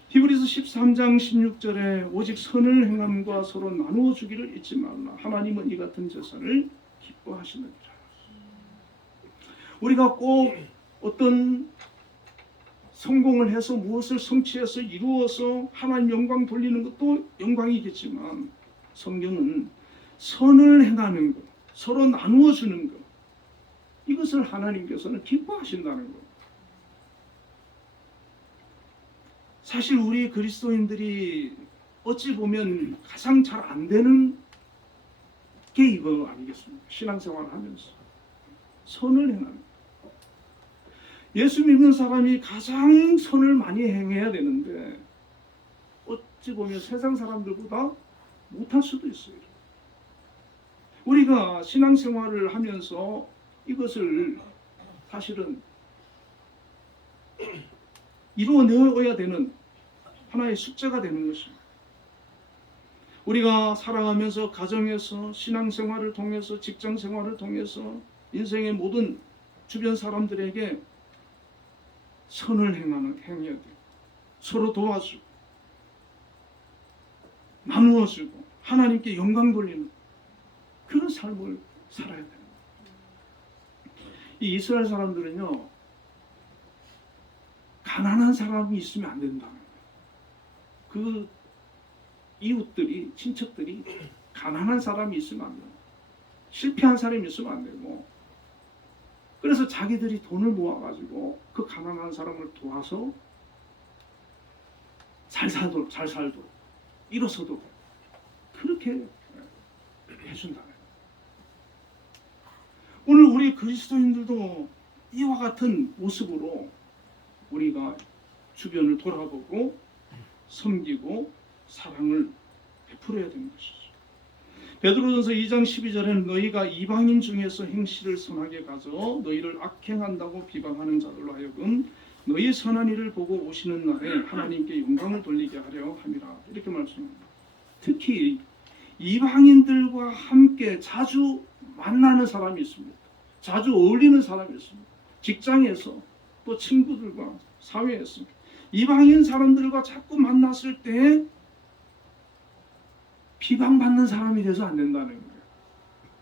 히브리서 13장 16절에 오직 선을 행함과 서로 나누어 주기를 잊지 말라. 하나님은 이 같은 제사를 기뻐하시느니라. 우리가 꼭 어떤 성공을 해서 무엇을 성취해서 이루어서 하나님 영광 돌리는 것도 영광이겠지만 성경은 선을 행하는 것, 서로 나누어 주는 것, 이것을 하나님께서는 기뻐하신다는 것. 사실 우리 그리스도인들이 어찌 보면 가장 잘 안 되는 게 이거 아니겠습니까? 신앙생활을 하면서 선을 행하는 것. 예수 믿는 사람이 가장 선을 많이 행해야 되는데 어찌 보면 세상 사람들보다 못할 수도 있어요. 우리가 신앙생활을 하면서 이것을 사실은 이루어내어야 되는 하나의 숙제가 되는 것입니다. 우리가 살아가면서 가정에서 신앙생활을 통해서 직장생활을 통해서 인생의 모든 주변 사람들에게 선을 행해야 돼요. 서로 도와주고 나누어주고 하나님께 영광 돌리는 그런 삶을 살아야 됩니다. 이 이스라엘 사람들은요, 가난한 사람이 있으면 안 된다는 거예요. 그 이웃들이, 친척들이 가난한 사람이 있으면 안 돼요. 실패한 사람이 있으면 안 되고, 그래서 자기들이 돈을 모아가지고 그 가난한 사람을 도와서 잘 살도록 일어서도록 그렇게 해준다는 거예요. 오늘 우리 그리스도인들도 이와 같은 모습으로 우리가 주변을 돌아보고 섬기고 사랑을 베풀어야 되는 것이죠. 베드로전서 2장 12절에는 너희가 이방인 중에서 행실을 선하게 가져 너희를 악행한다고 비방하는 자들로 하여금 너희 선한 일을 보고 오시는 날에 하나님께 영광을 돌리게 하려 함이라, 이렇게 말씀합니다. 특히 이방인들과 함께 자주 만나는 사람이 있습니다. 자주 어울리는 사람이 있습니다. 직장에서 또 친구들과 사회에서 이방인 사람들과 자꾸 만났을 때 비방받는 사람이 돼서 안 된다는 거예요.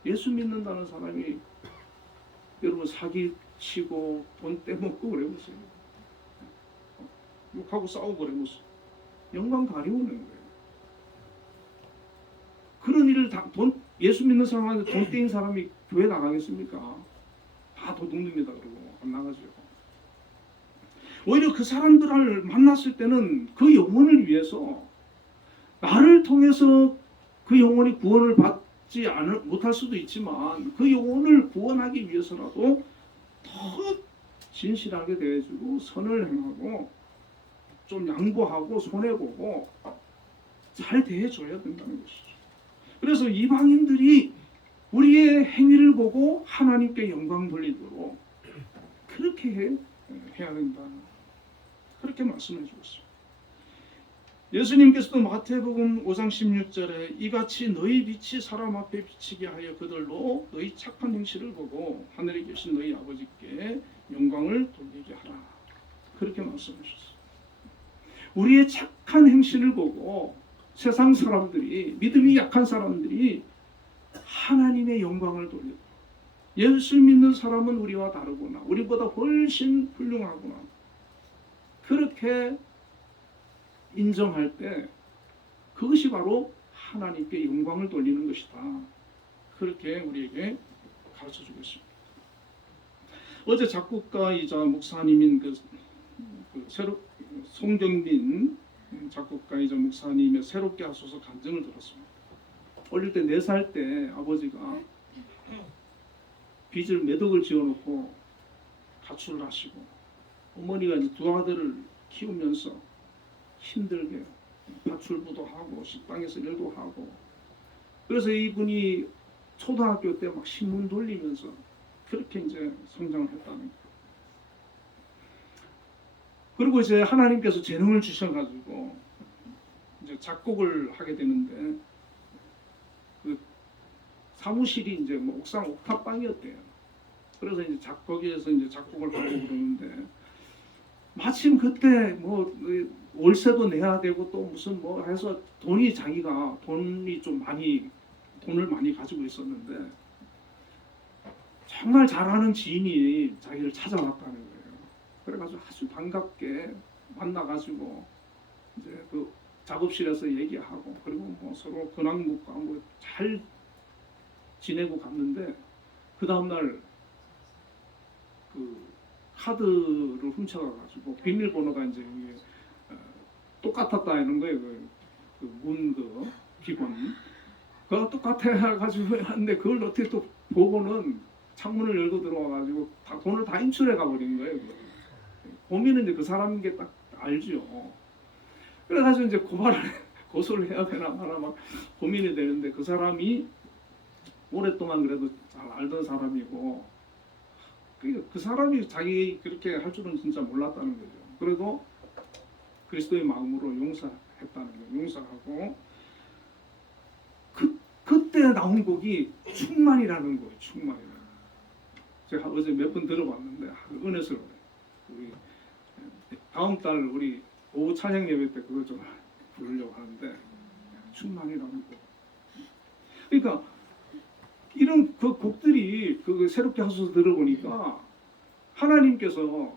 예수 믿는다는 사람이 여러분 사기치고 돈 떼먹고 그래 보세요. 욕하고 싸우고 그래 보세요. 영광 가리우는 거예요. 그런 일을 돈 예수 믿는 사람한테 돈 떼인 사람이 교회 나가겠습니까? 다 도둑놈이다 그러고 안 나가죠. 오히려 그 사람들을 만났을 때는 그 영혼을 위해서 나를 통해서 그 영혼이 구원을 받지 못할 수도 있지만 그 영혼을 구원하기 위해서라도 더 진실하게 대해주고 선을 행하고 좀 양보하고 손해보고 잘 대해줘야 된다는 것이죠. 그래서 이방인들이 우리의 행위를 보고 하나님께 영광 돌리도록 그렇게 해야 된다. 그렇게 말씀해 주었습니다. 예수님께서도 마태복음 5장 16절에 이같이 너희 빛이 사람 앞에 비치게 하여 그들로 너희 착한 행실을 보고 하늘에 계신 너희 아버지께 영광을 돌리게 하라. 그렇게 말씀하셨어요. 우리의 착한 행실을 보고 세상 사람들이 믿음이 약한 사람들이 하나님의 영광을 돌리고 예수 믿는 사람은 우리와 다르구나. 우리보다 훨씬 훌륭하구나. 그렇게 인정할 때 그것이 바로 하나님께 영광을 돌리는 것이다. 그렇게 우리에게 가르쳐주고 있습니다. 어제 작곡가이자 목사님인 송경민 작곡가이자 목사님의 새롭게 하소서 간증을 들었습니다. 어릴 때 4살 때 아버지가 빚을 몇 억을 지어놓고 가출을 하시고 어머니가 이제 2 아들을 키우면서 힘들게 가출부도 하고 식당에서 일도 하고 그래서 이분이 초등학교 때 막 신문 돌리면서 그렇게 이제 성장을 했다는 거예요. 그리고 이제 하나님께서 재능을 주셔가지고 이제 작곡을 하게 되는데 그 사무실이 이제 뭐 옥상 옥탑방이었대요. 그래서 이제 거기에서 이제 작곡을 하고 그러는데 마침 그때 뭐 월세도 내야 되고 또 무슨 뭐 해서 자기가 돈을 많이 가지고 있었는데 정말 잘하는 지인이 자기를 찾아왔다는 거예요. 그래가지고 아주 반갑게 만나가지고 이제 그 작업실에서 얘기하고 그리고 뭐 서로 근황 묻고 뭐 잘 지내고 갔는데 그 다음날 그 카드를 훔쳐가가지고 비밀번호가 이제 똑같았다 이런 거예요. 문 비번 그거 똑같아가지고 했는데 그걸 어떻게 또 보고는 창문을 열고 들어와가지고 돈을 다 인출해 가버린 거예요. 고민은 이제 그 사람인 게 딱 알죠. 그래가지고 이제 고소를 해야 되나 하나 막 고민이 되는데 그 사람이 오랫동안 그래도 잘 알던 사람이고 그 사람이 자기 그렇게 할 줄은 진짜 몰랐다는 거죠. 그래도 그리스도의 마음으로 용서했다는 거예요. 용서하고 그때 나온 곡이 충만이라는 거예요. 충만이라는 거. 제가 어제 몇 번 들어봤는데 은혜스러워요. 우리 다음 달 우리 오후 찬양 예배 때 그거 좀 부르려고 하는데 충만이라는 거. 그러니까 이런 그 곡들이 그 새롭게 하소서 들어보니까 하나님께서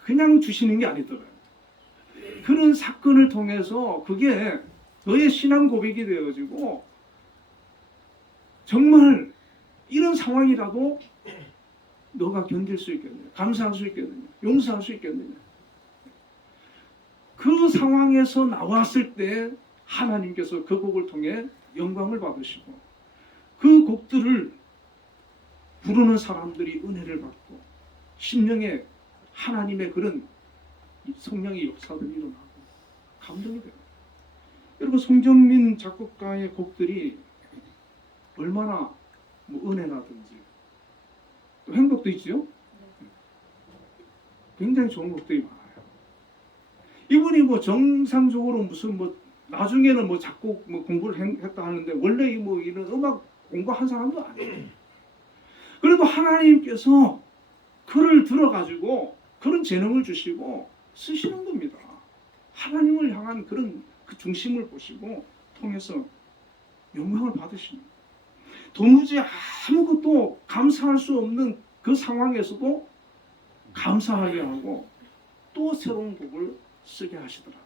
그냥 주시는 게 아니더라고요. 그런 사건을 통해서 그게 너의 신앙 고백이 되어지고 정말 이런 상황이라도 너가 견딜 수 있겠느냐, 감사할 수 있겠느냐, 용서할 수 있겠느냐. 그 상황에서 나왔을 때 하나님께서 그 곡을 통해 영광을 받으시고 그 곡들을 부르는 사람들이 은혜를 받고 심령에 하나님의 그런 성령의 역사들이 일어나고 감동이 돼요. 여러분 송정민 작곡가의 곡들이 얼마나 뭐 은혜라든지 또 행복도 있죠. 굉장히 좋은 곡들이 많아요. 이분이 뭐 정상적으로 무슨 뭐 나중에는 뭐 작곡 뭐 공부를 했다 하는데 원래 뭐 이런 음악 공부한 사람도 아니에요. 그래도 하나님께서 그를 들어가지고 그런 재능을 주시고 쓰시는 겁니다. 하나님을 향한 그런 그 중심을 보시고 통해서 영광을 받으시는. 도무지 아무것도 감사할 수 없는 그 상황에서도 감사하게 하고 또 새로운 곡을 쓰게 하시더라.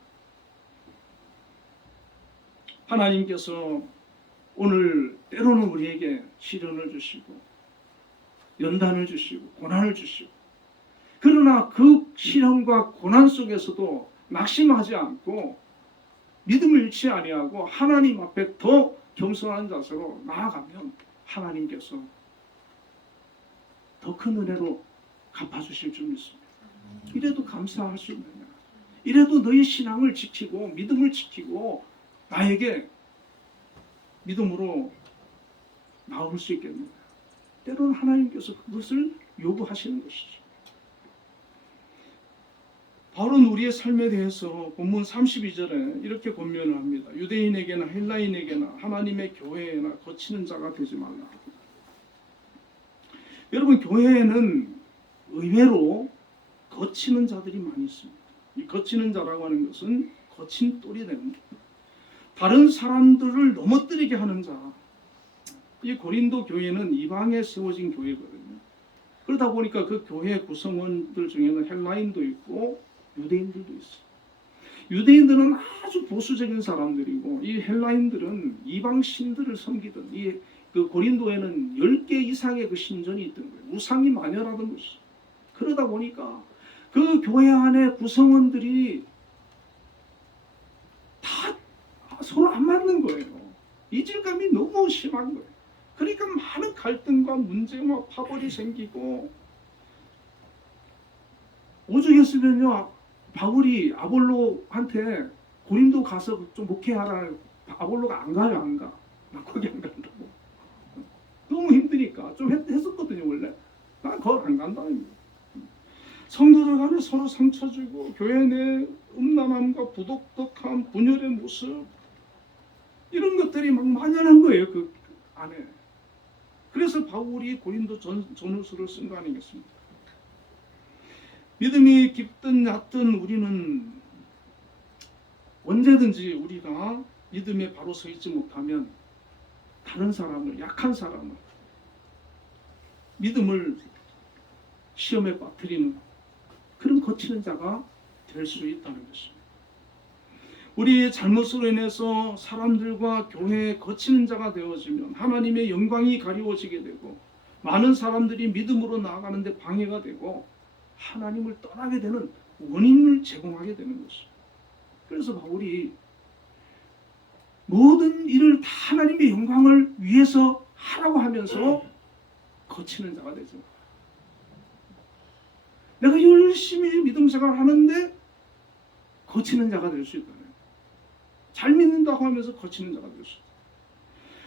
하나님께서 오늘 때로는 우리에게 시련을 주시고 연단을 주시고 고난을 주시고, 그러나 그 시련과 고난 속에서도 낙심하지 않고 믿음을 잃지 아니하고 하나님 앞에 더 겸손한 자세로 나아가면 하나님께서 더 큰 은혜로 갚아주실 줄 믿습니다. 이래도 감사할 수 있느냐? 이래도 너희 신앙을 지키고 믿음을 지키고 나에게 믿음으로 나올 수 있겠느냐? 때로는 하나님께서 그것을 요구하시는 것이죠. 바울은 우리의 삶에 대해서 본문 32절에 이렇게 권면을 합니다. 유대인에게나 헬라인에게나 하나님의 교회에나 거치는 자가 되지 말라. 여러분, 교회에는 의외로 거치는 자들이 많이 있습니다. 이 거치는 자라고 하는 것은 거친 똘이 되는 거예요. 다른 사람들을 넘어뜨리게 하는 자. 이 고린도 교회는 이방에 세워진 교회거든요. 그러다 보니까 그 교회 구성원들 중에는 헬라인도 있고 유대인들도 있어요. 유대인들은 아주 보수적인 사람들이고 이 헬라인들은 이방 신들을 섬기던 그 고린도에는 10개 이상의 그 신전이 있던 거예요. 우상이 만연하던 것이죠. 그러다 보니까 그 교회 안에 구성원들이 다 서로 안 맞는 거예요. 이질감이 너무 심한 거예요. 그러니까 많은 갈등과 문제와 파벌이 생기고, 오죽했으면요 바울이 아볼로한테 고린도 가서 좀 목회하라. 아볼로가 안 가요. 안 가. 나 거기 안 간다고. 너무 힘드니까 좀 했었거든요. 원래 난 거기 안 간다는 거예요. 성도들 간에 서로 상처 주고 교회 내 음란함과 부독덕함, 분열의 모습, 이런 것들이 막 만연한 거예요. 그 안에. 그래서 바울이 고린도 전후서를 쓴 거 아니겠습니까? 믿음이 깊든 얕든 우리는 언제든지 우리가 믿음에 바로 서 있지 못하면 다른 사람을, 약한 사람을, 믿음을 시험에 빠뜨리는 그런 거치는 자가 될 수 있다는 것입니다. 우리의 잘못으로 인해서 사람들과 교회에 거치는 자가 되어지면 하나님의 영광이 가리워지게 되고 많은 사람들이 믿음으로 나아가는데 방해가 되고 하나님을 떠나게 되는 원인을 제공하게 되는 것입니다. 그래서 바울이 모든 일을 다 하나님의 영광을 위해서 하라고 하면서 거치는 자가 되죠. 내가 열심히 믿음 생활을 하는데 거치는 자가 될 수 있다. 잘 믿는다고 하면서 거치는 자가 될 수 있다.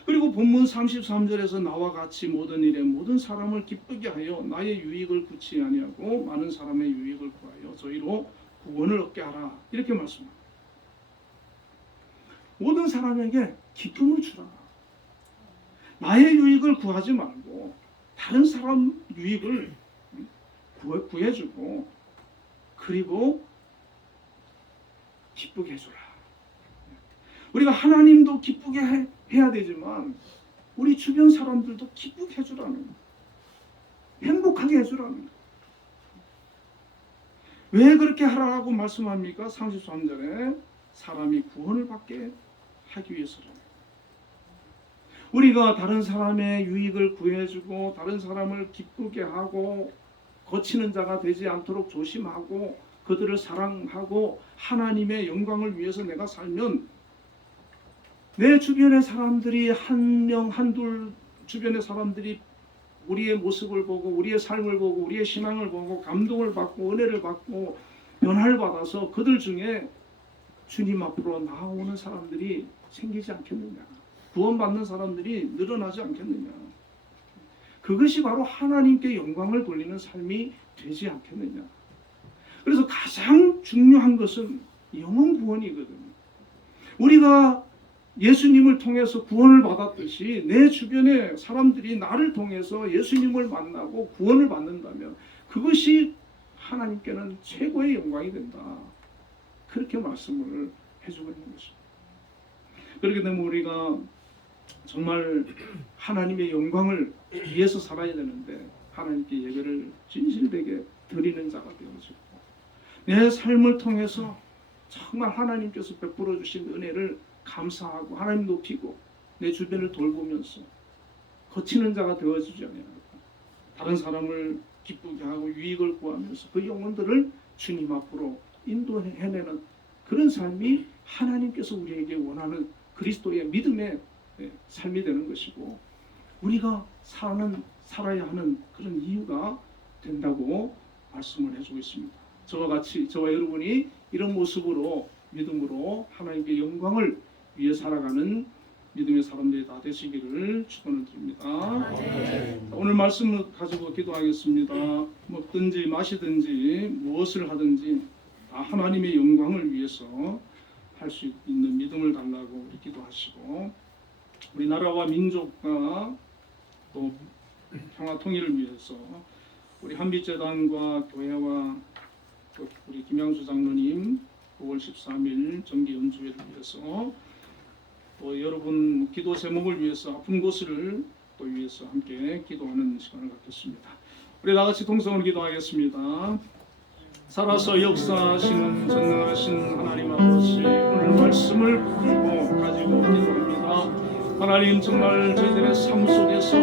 그리고 본문 33절에서 나와 같이 모든 일에 모든 사람을 기쁘게 하여 나의 유익을 구치 아니하고 많은 사람의 유익을 구하여 저희로 구원을 얻게 하라. 이렇게 말씀합니다. 모든 사람에게 기쁨을 주라. 나의 유익을 구하지 말고 다른 사람 유익을 구해주고 그리고 기쁘게 해주라. 우리가 하나님도 기쁘게 해야 되지만 우리 주변 사람들도 기쁘게 해주라는 거예요. 행복하게 해주라는 거예요. 왜 그렇게 하라고 말씀합니까? 33절에 사람이 구원을 받게 하기 위해서라는 거예요. 우리가 다른 사람의 유익을 구해주고 다른 사람을 기쁘게 하고 거치는 자가 되지 않도록 조심하고 그들을 사랑하고 하나님의 영광을 위해서 내가 살면 내 주변의 사람들이 한 명 한둘 주변의 사람들이 우리의 모습을 보고 우리의 삶을 보고 우리의 신앙을 보고 감동을 받고 은혜를 받고 변화를 받아서 그들 중에 주님 앞으로 나아오는 사람들이 생기지 않겠느냐, 구원받는 사람들이 늘어나지 않겠느냐. 그것이 바로 하나님께 영광을 돌리는 삶이 되지 않겠느냐. 그래서 가장 중요한 것은 영혼 구원이거든요. 우리가 예수님을 통해서 구원을 받았듯이 내 주변의 사람들이 나를 통해서 예수님을 만나고 구원을 받는다면 그것이 하나님께는 최고의 영광이 된다. 그렇게 말씀을 해주고 있는 것입니다. 그렇게 되면 우리가 정말 하나님의 영광을 위해서 살아야 되는데 하나님께 예배를 진실되게 드리는 자가 되어지고 내 삶을 통해서 정말 하나님께서 베풀어 주신 은혜를 감사하고 하나님 높이고 내 주변을 돌보면서 거치는 자가 되어지지 않아요. 다른 사람을 기쁘게 하고 유익을 구하면서 그 영혼들을 주님 앞으로 인도해내는 그런 삶이 하나님께서 우리에게 원하는 그리스도의 믿음의 삶이 되는 것이고 우리가 살아야 하는 그런 이유가 된다고 말씀을 해주고 있습니다. 저와 같이 저와 여러분이 이런 모습으로 믿음으로 하나님께 영광을 위해 살아가는 믿음의 사람들이 다 되시기를 축원을 드립니다. 오늘 말씀을 가지고 기도하겠습니다. 먹든지 마시든지 무엇을 하든지 다 하나님의 영광을 위해서 할 수 있는 믿음을 달라고 우리 기도하시고 우리나라와 민족과 또 평화 통일을 위해서 우리 한빛재단과 교회와 또 우리 김양수 장로님 9월 13일 정기 연주회를 위해서 또 여러분 기도 제목을 위해서 아픈 곳을 또 위해서 함께 기도하는 시간을 갖겠습니다. 우리 나같이 동성으로 기도하겠습니다. 살아서 역사하시는 전능하신 하나님 아버지 오늘 말씀을 붙들고 가지고 기도합니다. 하나님 정말 저희들의 삶 속에서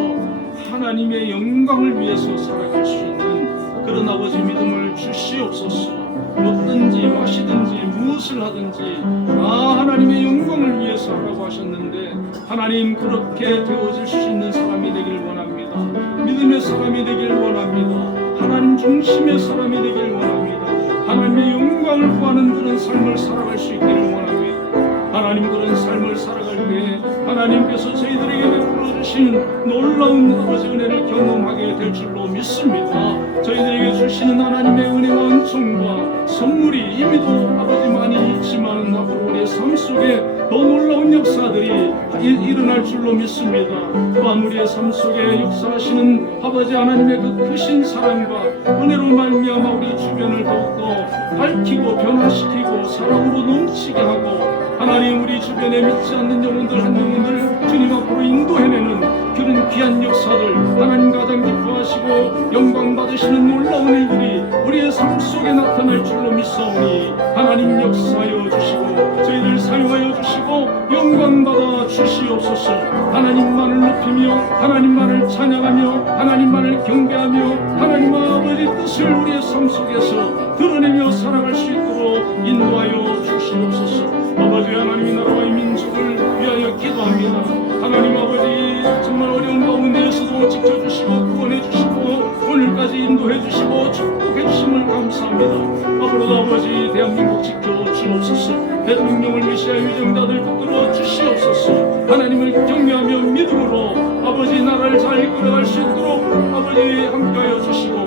하나님의 영광을 위해서 살아갈 수 있는 그런 아버지 믿음을 주시옵소서. 먹든지 마시든지 무엇을 하든지 다 하나님의 영광을 위해서 하라고 하셨는데 하나님 그렇게 되어질 수 있는 사람이 되길 원합니다. 믿음의 사람이 되길 원합니다. 하나님 중심의 사람이 되길 원합니다. 하나님의 영광을 구하는 그런 삶을 살아갈 수 있기를 원합니다. 하나님 그런 삶을 살아갈 때 하나님께서 저희들에게 베풀어 주신 놀라운 아버지 은혜를 경험하게 될 줄로 믿습니다. 저희들에게 주시는 하나님의 은혜와 은총과 선물이 이미도 아버지 많이 있지만 앞으로 우리의 삶 속에 더 놀라운 역사들이 일어날 줄로 믿습니다. 또한 우리의 삶 속에 역사하시는 아버지 하나님의 그 크신 사랑과 은혜로 말미암아 우리 주변을 더욱더 밝히고 변화시키고 사랑으로 넘치게 하고 하나님 우리 주변에 믿지 않는 영혼들 한 영혼들 주님 앞으로 인도해내는 그런 귀한 역사들 하나님 가장 기뻐하시고 영광 받으시는 놀라운 일들이 우리의 삶 속에 나타날 줄로 믿사오니 하나님 역사하여 주시고 저희들 사용하여 주시고 영광 받아 주시옵소서. 하나님만을 높이며 하나님만을 찬양하며 하나님만을 경배하며 하나님 아버지 뜻을 우리의 삶 속에서 드러내며 살아갈 수 있도록 인도하여 주시옵소서. 아버지 하나님의 나라와 이 민족을 위하여 기도합니다. 하나님 아버지 정말 어려운 가운데에서도 지켜주시고 구원해주시고 오늘까지 인도해주시고 축복해주심을 감사합니다. 앞으로도 아버지 대한민국 지켜주옵소서. 대통령을 위시하여 위정자들 붙들어 주시옵소서. 하나님을 경외하며 믿음으로 아버지 나라를 잘 이끌어갈 수 있도록 아버지 함께하여 주시고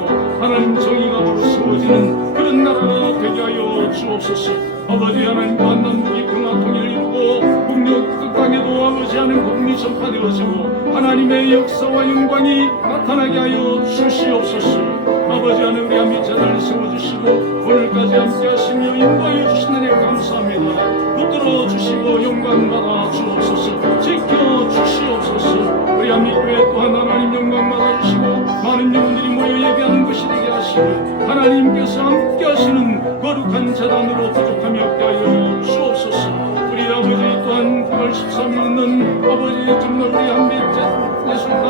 하나님 정의가 바로 세워지는 그런 나라가 되게 하여 주옵소서. 아버지 하나님 남북이 평화 통일을 이루고 북녘 그 땅에도 아버지 하나님 복음이 전파되어지고 하나님의 역사와 영광이 나타나게 하여 주시옵소서. 아버지 하나님 우리 한빛재단을 세워주시고 오늘까지 함께 하시며 인도하여 주시는 일 감사합니다. 붙들어 주시고 영광 받아 주옵소서. 지켜 주시옵소서. 우리 한빛교회 또한 하나님 영광 받아 주시고 많은 영혼들이 모여 예배하는 것이 되게 하시고 하나님께서 함께 하시는 거룩한 재단으로 부족함이 없게 하여 주옵소서. 우리 아버지 또한 9월 13일 있는 아버지 정말 우리 한빛예술단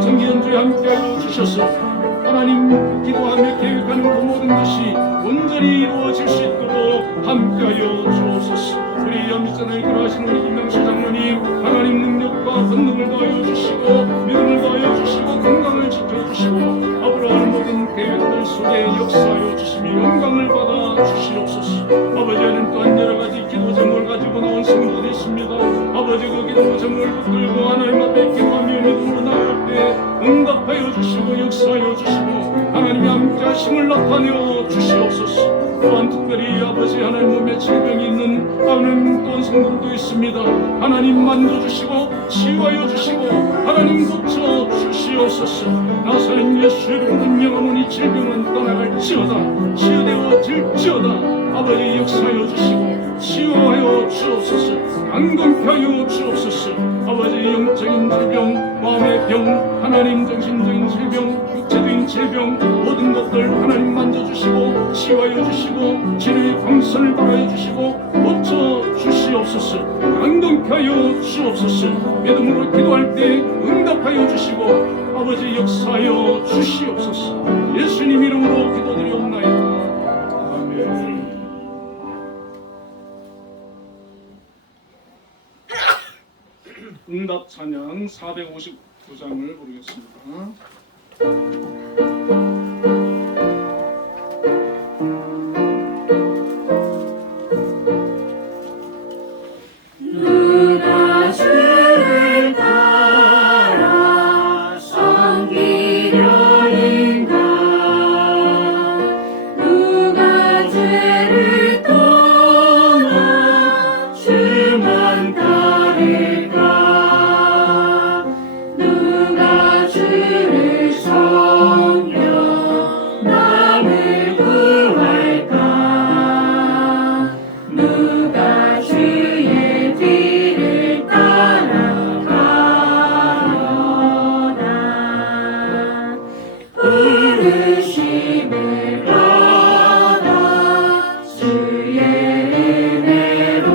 정기연주에 함께 하여 주셔서 하나님 기도하며 계획하는 그 모든 것이 온전히 이루어질 수 있도록 함께하여 주옵소서. 우리 한빛재단을 이끌어가시는 우리 김양수 장로님 하나님 능력과 권능을 더하여 주시고 믿음을 더하여 주시고 건강을 지켜주시고 앞으로 하는 모든 계획들 속에 역사하여 주시며 영광을 받아 주시옵소서. 아버지 하나님 또한 여러가지 기도 제목을 가지고 나온 성도들이 있습니다. 아버지 그 기도 제목을 붙들고 하나님 앞에 기도하며 믿음으로 나올 때 응답하여 주시고 역사하여 주시고 하나님의 함께 하심을 나타내어 주시옵소서. 또한 특별히 아버지 하나님 몸에 질병이 있는 하나님 또한 성도들도 있습니다. 하나님 만져주시고 치유하여 주시고 하나님 고쳐 주시옵소서. 나사렛 예수 이름으로 명하노니 질병은 떠나갈지어다 치유되어질지어다. 아버지 역사하여 주시고 치유하여 주옵소서. 안건케 하여 주옵소서. 아버지 영적인 질병 마음의 병 하나님 정신적인 질병 육체적인 질병 재병 모든 것들 하나님 만져주시고 치유하여 주시고 치료의 광선을 발하여 주시고 고쳐 주시옵소서. 강건케 하여 주옵소서. 믿음으로 기도할 때 응답하여 주시고 아버지 역사하여 주시옵소서. 예수님 이름으로 기도드리옵나이다. 아멘. 응답 찬양 459장을 부르겠습니다. 누가 주를 따라 섬기려는가 누가 죄를 떠나 주만 따를까 누가 주를 섬겨 남을 구할까 누가 주의 뒤를 따라가려나 부르심을 받아 주의 은혜로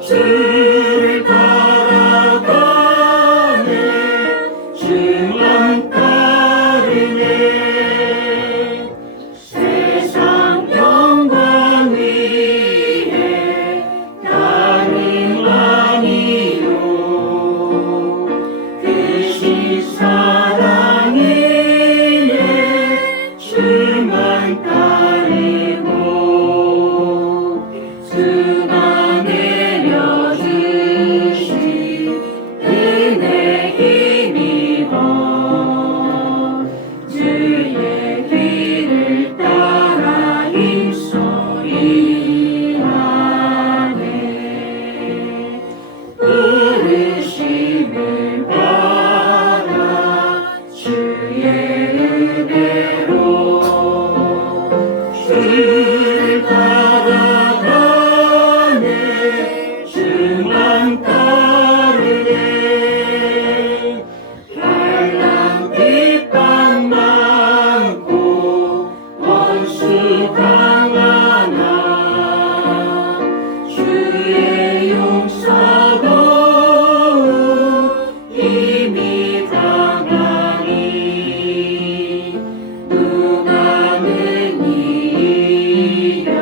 주를 따라가네 주만 따르네 세상 영광 위에 다름 아니요 크신 사랑이네 주만 따르고 주가 내려주신 은혜 힘입어 주의 길을 따라 힘써 일하네 부르심을 받아 주의 은혜로 주를 따라가네 주만 따르네 한량 빗방 많고 원수 강하나 주의 용서도 힘이 강하니 누가 능히 이겨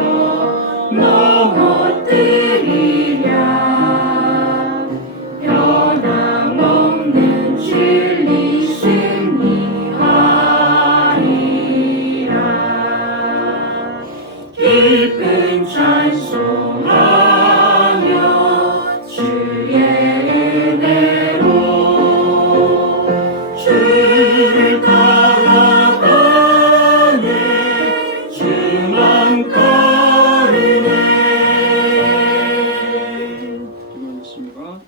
넘어뜨리랴 변함없는 진리 승리하리라 기쁜 찬송하며 주의 은혜로 주를 따라가네 주만 따르네 기도하겠습니다.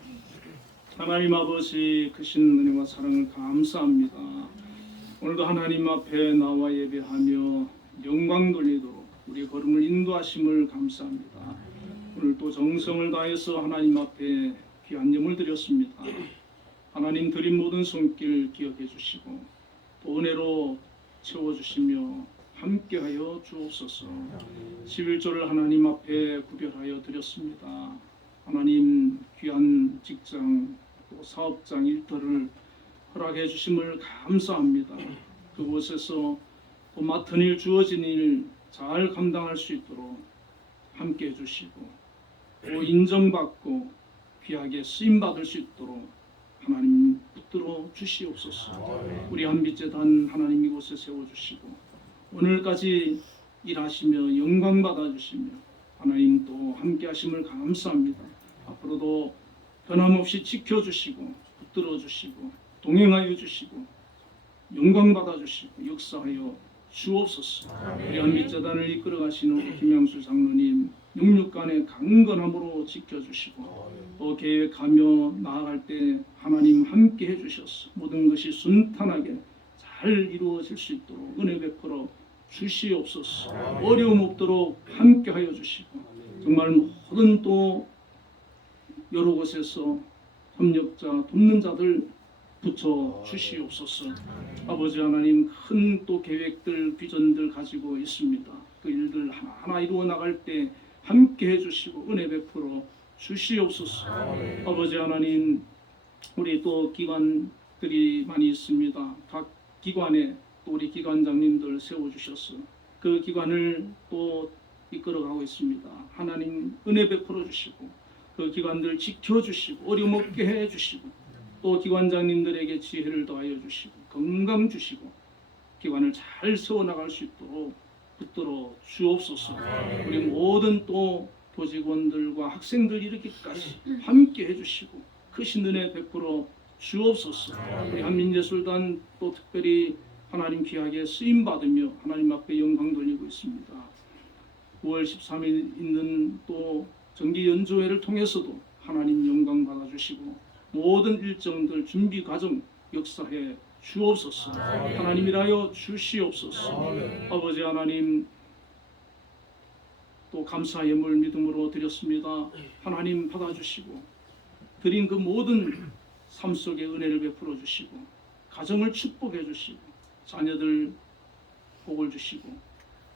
하나님 아버지 크신 은혜와 사랑을 감사합니다. 오늘도 하나님 앞에 나와 예배하며 영광 돌리도록 우리 걸음을 인도하심을 감사합니다. 오늘 또 정성을 다해서 하나님 앞에 귀한 예물 드렸습니다. 하나님 드린 모든 손길 기억해 주시고 또 은혜로 채워주시며 함께하여 주옵소서. 11조를 하나님 앞에 구별하여 드렸습니다. 하나님 귀한 직장 또 사업장 일터를 허락해 주심을 감사합니다. 그곳에서 또 맡은 일 주어진 일 잘 감당할 수 있도록 함께 해주시고 또 인정받고 귀하게 쓰임받을 수 있도록 하나님 붙들어 주시옵소서. 우리 한빛재단 하나님 이곳에 세워주시고 오늘까지 일하시며 영광 받아주시며 하나님 또 함께 하심을 감사합니다. 앞으로도 변함없이 지켜주시고 붙들어 주시고 동행하여 주시고 영광 받아주시고 역사하여 주옵소서. 우리 한빛재단을 이끌어 가시는 우리 김양수 장로님 육육간의 강건함으로 지켜주시고 또 계획하며 나아갈 때 하나님 함께 해주셔서 모든 것이 순탄하게 잘 이루어질 수 있도록 은혜 베풀어 주시옵소서. 어려움 없도록 함께 하여 주시고 정말 모든 또 여러 곳에서 협력자 돕는 자들 붙여 주시옵소서. 아버지 하나님, 큰 또 계획들, 비전들 가지고 있습니다. 그 일들 하나하나 이루어 나갈 때 함께 해주시고 은혜 베풀어 주시옵소서. 아버지 하나님, 우리 또 기관들이 많이 있습니다. 각 기관에 또 우리 기관장님들 세워주셔서 그 기관을 또 이끌어가고 있습니다. 하나님 은혜 베풀어 주시고 그 기관들 지켜주시고 어려움 없게 해주시고 또 기관장님들에게 지혜를 더하여 주시고 건강 주시고 기관을 잘 세워나갈 수 있도록 붙들어 주옵소서. 우리 모든 또 교직원들과 학생들 이르기까지 함께 해주시고 크신 은혜 베풀어 주옵소서. 우리 한민예술단 또 특별히 하나님 귀하게 쓰임 받으며 하나님 앞에 영광 돌리고 있습니다. 9월 13일 있는 또 정기 연주회를 통해서도 하나님 영광 받아주시고 모든 일정들 준비 과정 역사해 주옵소서. 하나님이라여 주시옵소서. 아버지 하나님, 또 감사 예물 믿음으로 드렸습니다. 하나님 받아주시고 드린 그 모든 삶 속에 은혜를 베풀어 주시고 가정을 축복해 주시고 자녀들 복을 주시고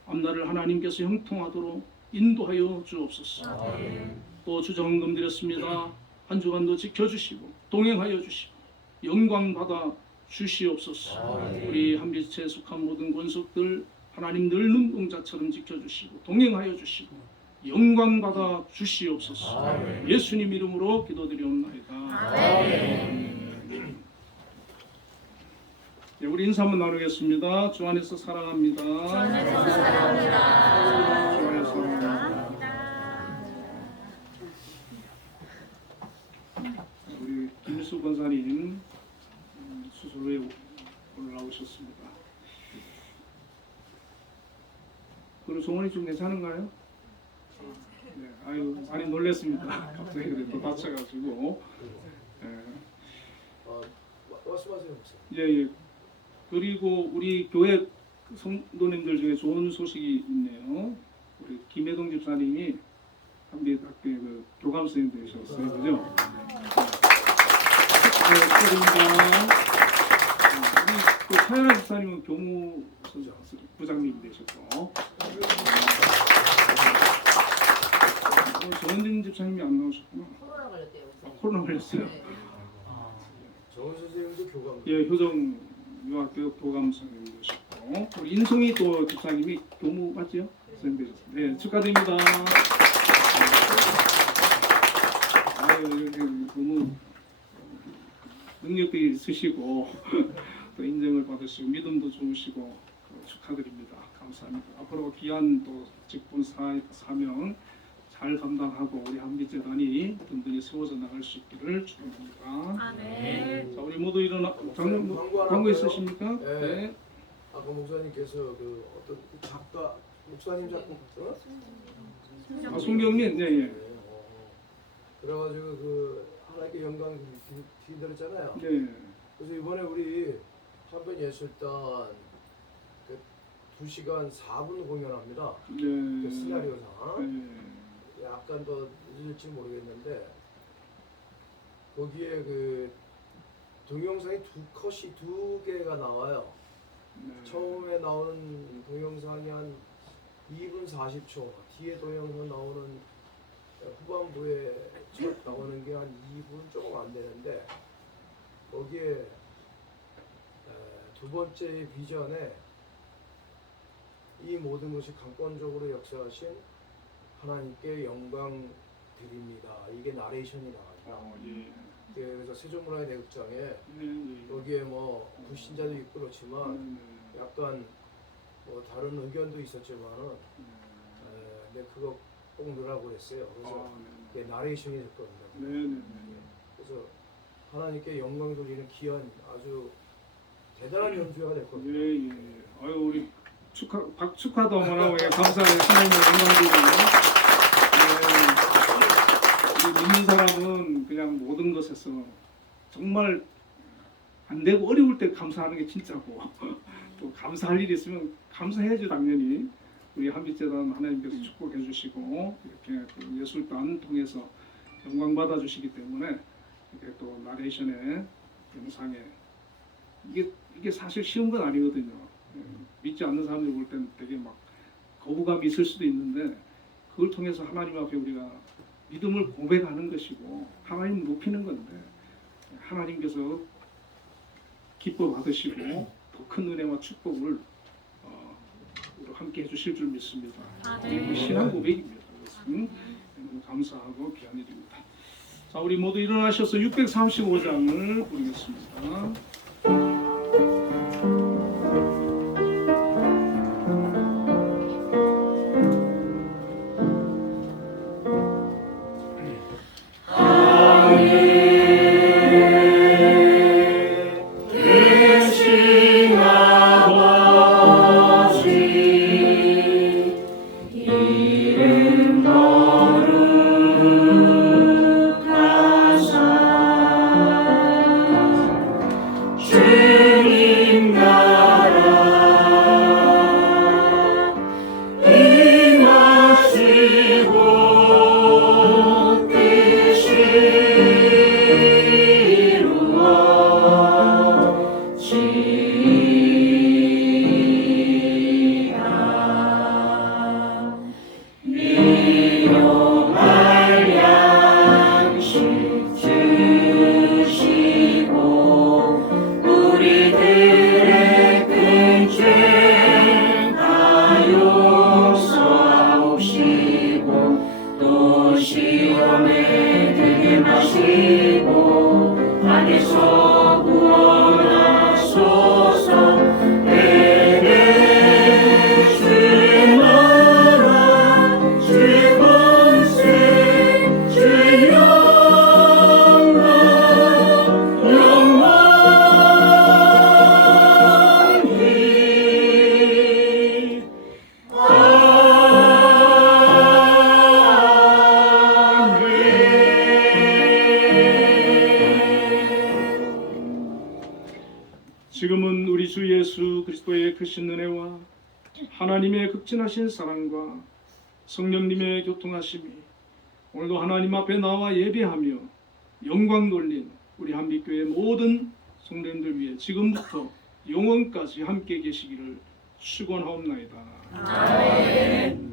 앞날을 하나님께서 형통하도록 인도하여 주옵소서. 또 주정금 드렸습니다. 한 주간도 지켜주시고 동행하여 주시고 영광 받아 주시옵소서. 우리 한빛에 속한 모든 권속들 하나님 늘 눈동자처럼 지켜주시고 동행하여 주시고 영광 받아 주시옵소서. 예수님 이름으로 기도드리옵나이다. 네, 우리 인사 한번 나누겠습니다. 주 안에서 사랑합니다. 주 안에서 사랑합니다. 주 안에서 사랑합니다. 우리 김일수 권사님 수술 후에 올라오셨습니다. 그리고 종원이 좀 괜찮은가요? 네, 아유 많이 놀랐습니다. 갑자기 그래 또 다쳐가지고. 말씀하세요, 목사님. 예. 그리고 우리 교회 성도님들 중에 좋은 소식이 있네요. 우리 김혜동 집사님이 한빛학교에 그 교감 선생님 되셨어요, 그죠? 축하드립니다. 우리 또 차연아 집사님은 교무 부장님 되셨고, 정은진 집사님이 안 나오셨구나. 코로나 걸렸대요. 코로나 걸렸어요. 네. 정은 선생님도 교감. 예, 효정 유학교 교감 선생님 되셨고, 우리 인송이 또 집사님이 교무 맞지요? 선생님 되셨습니다. 네, 축하드립니다. 아유, 너무 능력이 있으시고 또 인정을 받으시고 믿음도 좋으시고 축하드립니다. 감사합니다. 앞으로 귀한 또 직분 사명 잘 감당하고 우리 한빛재단이 든든히 세워져 나갈 수 있기를 축원합니다. 아멘. 자, 우리 모두 일어나. 목사님, 광고 하나 광고 할까요? 있으십니까? 네. 아까 목사님께서 그 어떤 그 작가 목사님 작품 아, 송경민, 네. 그래가지고 그 하나님께 영광 드리잖아요. 네. 그래서 이번에 우리 한편예술단 그 2시간 4분 공연합니다. 네. 그 시나리오상 네. 약간 더 늦을지 모르겠는데 거기에 그 동영상이 컷이 2개가 나와요. 네. 처음에 나오는 동영상이 한 2분 40초, 뒤에 동영상 나오는 후반부에 첫 나오는 게 한 2분 조금 안 되는데 거기에 두 번째 비전에 이 모든 것이 강권적으로 역사하신 하나님께 영광 드립니다. 이게 나레이션이 나와요. 예. 그래서 세종문화의 내극장에 네. 여기에 뭐 불신자도 있고 그렇지만 약간 뭐 다른 의견도 있었지만은 근데 그거 꼭 넣으라고 했어요. 그래서 이게 나레이션이 됐거든요. 네. 그래서 하나님께 영광 돌리는 귀한 아주 대단한 연주회가 됐거든요. 예. 아유 우리 축하도 한번 하고 감사해요. 하나님의 영광 드리고. 믿는 사람은 그냥 모든 것에서 정말 안 되고 어려울 때 감사하는 게 진짜고 또 감사할 일이 있으면 감사해야죠 당연히. 우리 한빛재단 하나님께서 축복해 주시고 이렇게 그 예술단 통해서 영광 받아 주시기 때문에 이렇게 또 나레이션의 영상에 이게 사실 쉬운 건 아니거든요. 믿지 않는 사람들이 볼 때는 되게 막 거부감이 있을 수도 있는데 그걸 통해서 하나님 앞에 우리가 믿음을 고백하는 것이고 하나님을 높이는 건데 하나님께서 기뻐 받으시고 더 큰 은혜와 축복을 함께 해주실 줄 믿습니다. 네. 신앙 고백입니다. 그것은 너무 감사하고 귀한 일입니다. 자, 우리 모두 일어나셔서 635장을 부르겠습니다. 지금은 우리 주 예수 그리스도의 크신 은혜와 하나님의 극진하신 사랑과 성령님의 교통하심이 오늘도 하나님 앞에 나와 예배하며 영광 돌린 우리 한빛교회 모든 성도님들 위해 지금부터 영원까지 함께 계시기를 축원하옵나이다. 아멘.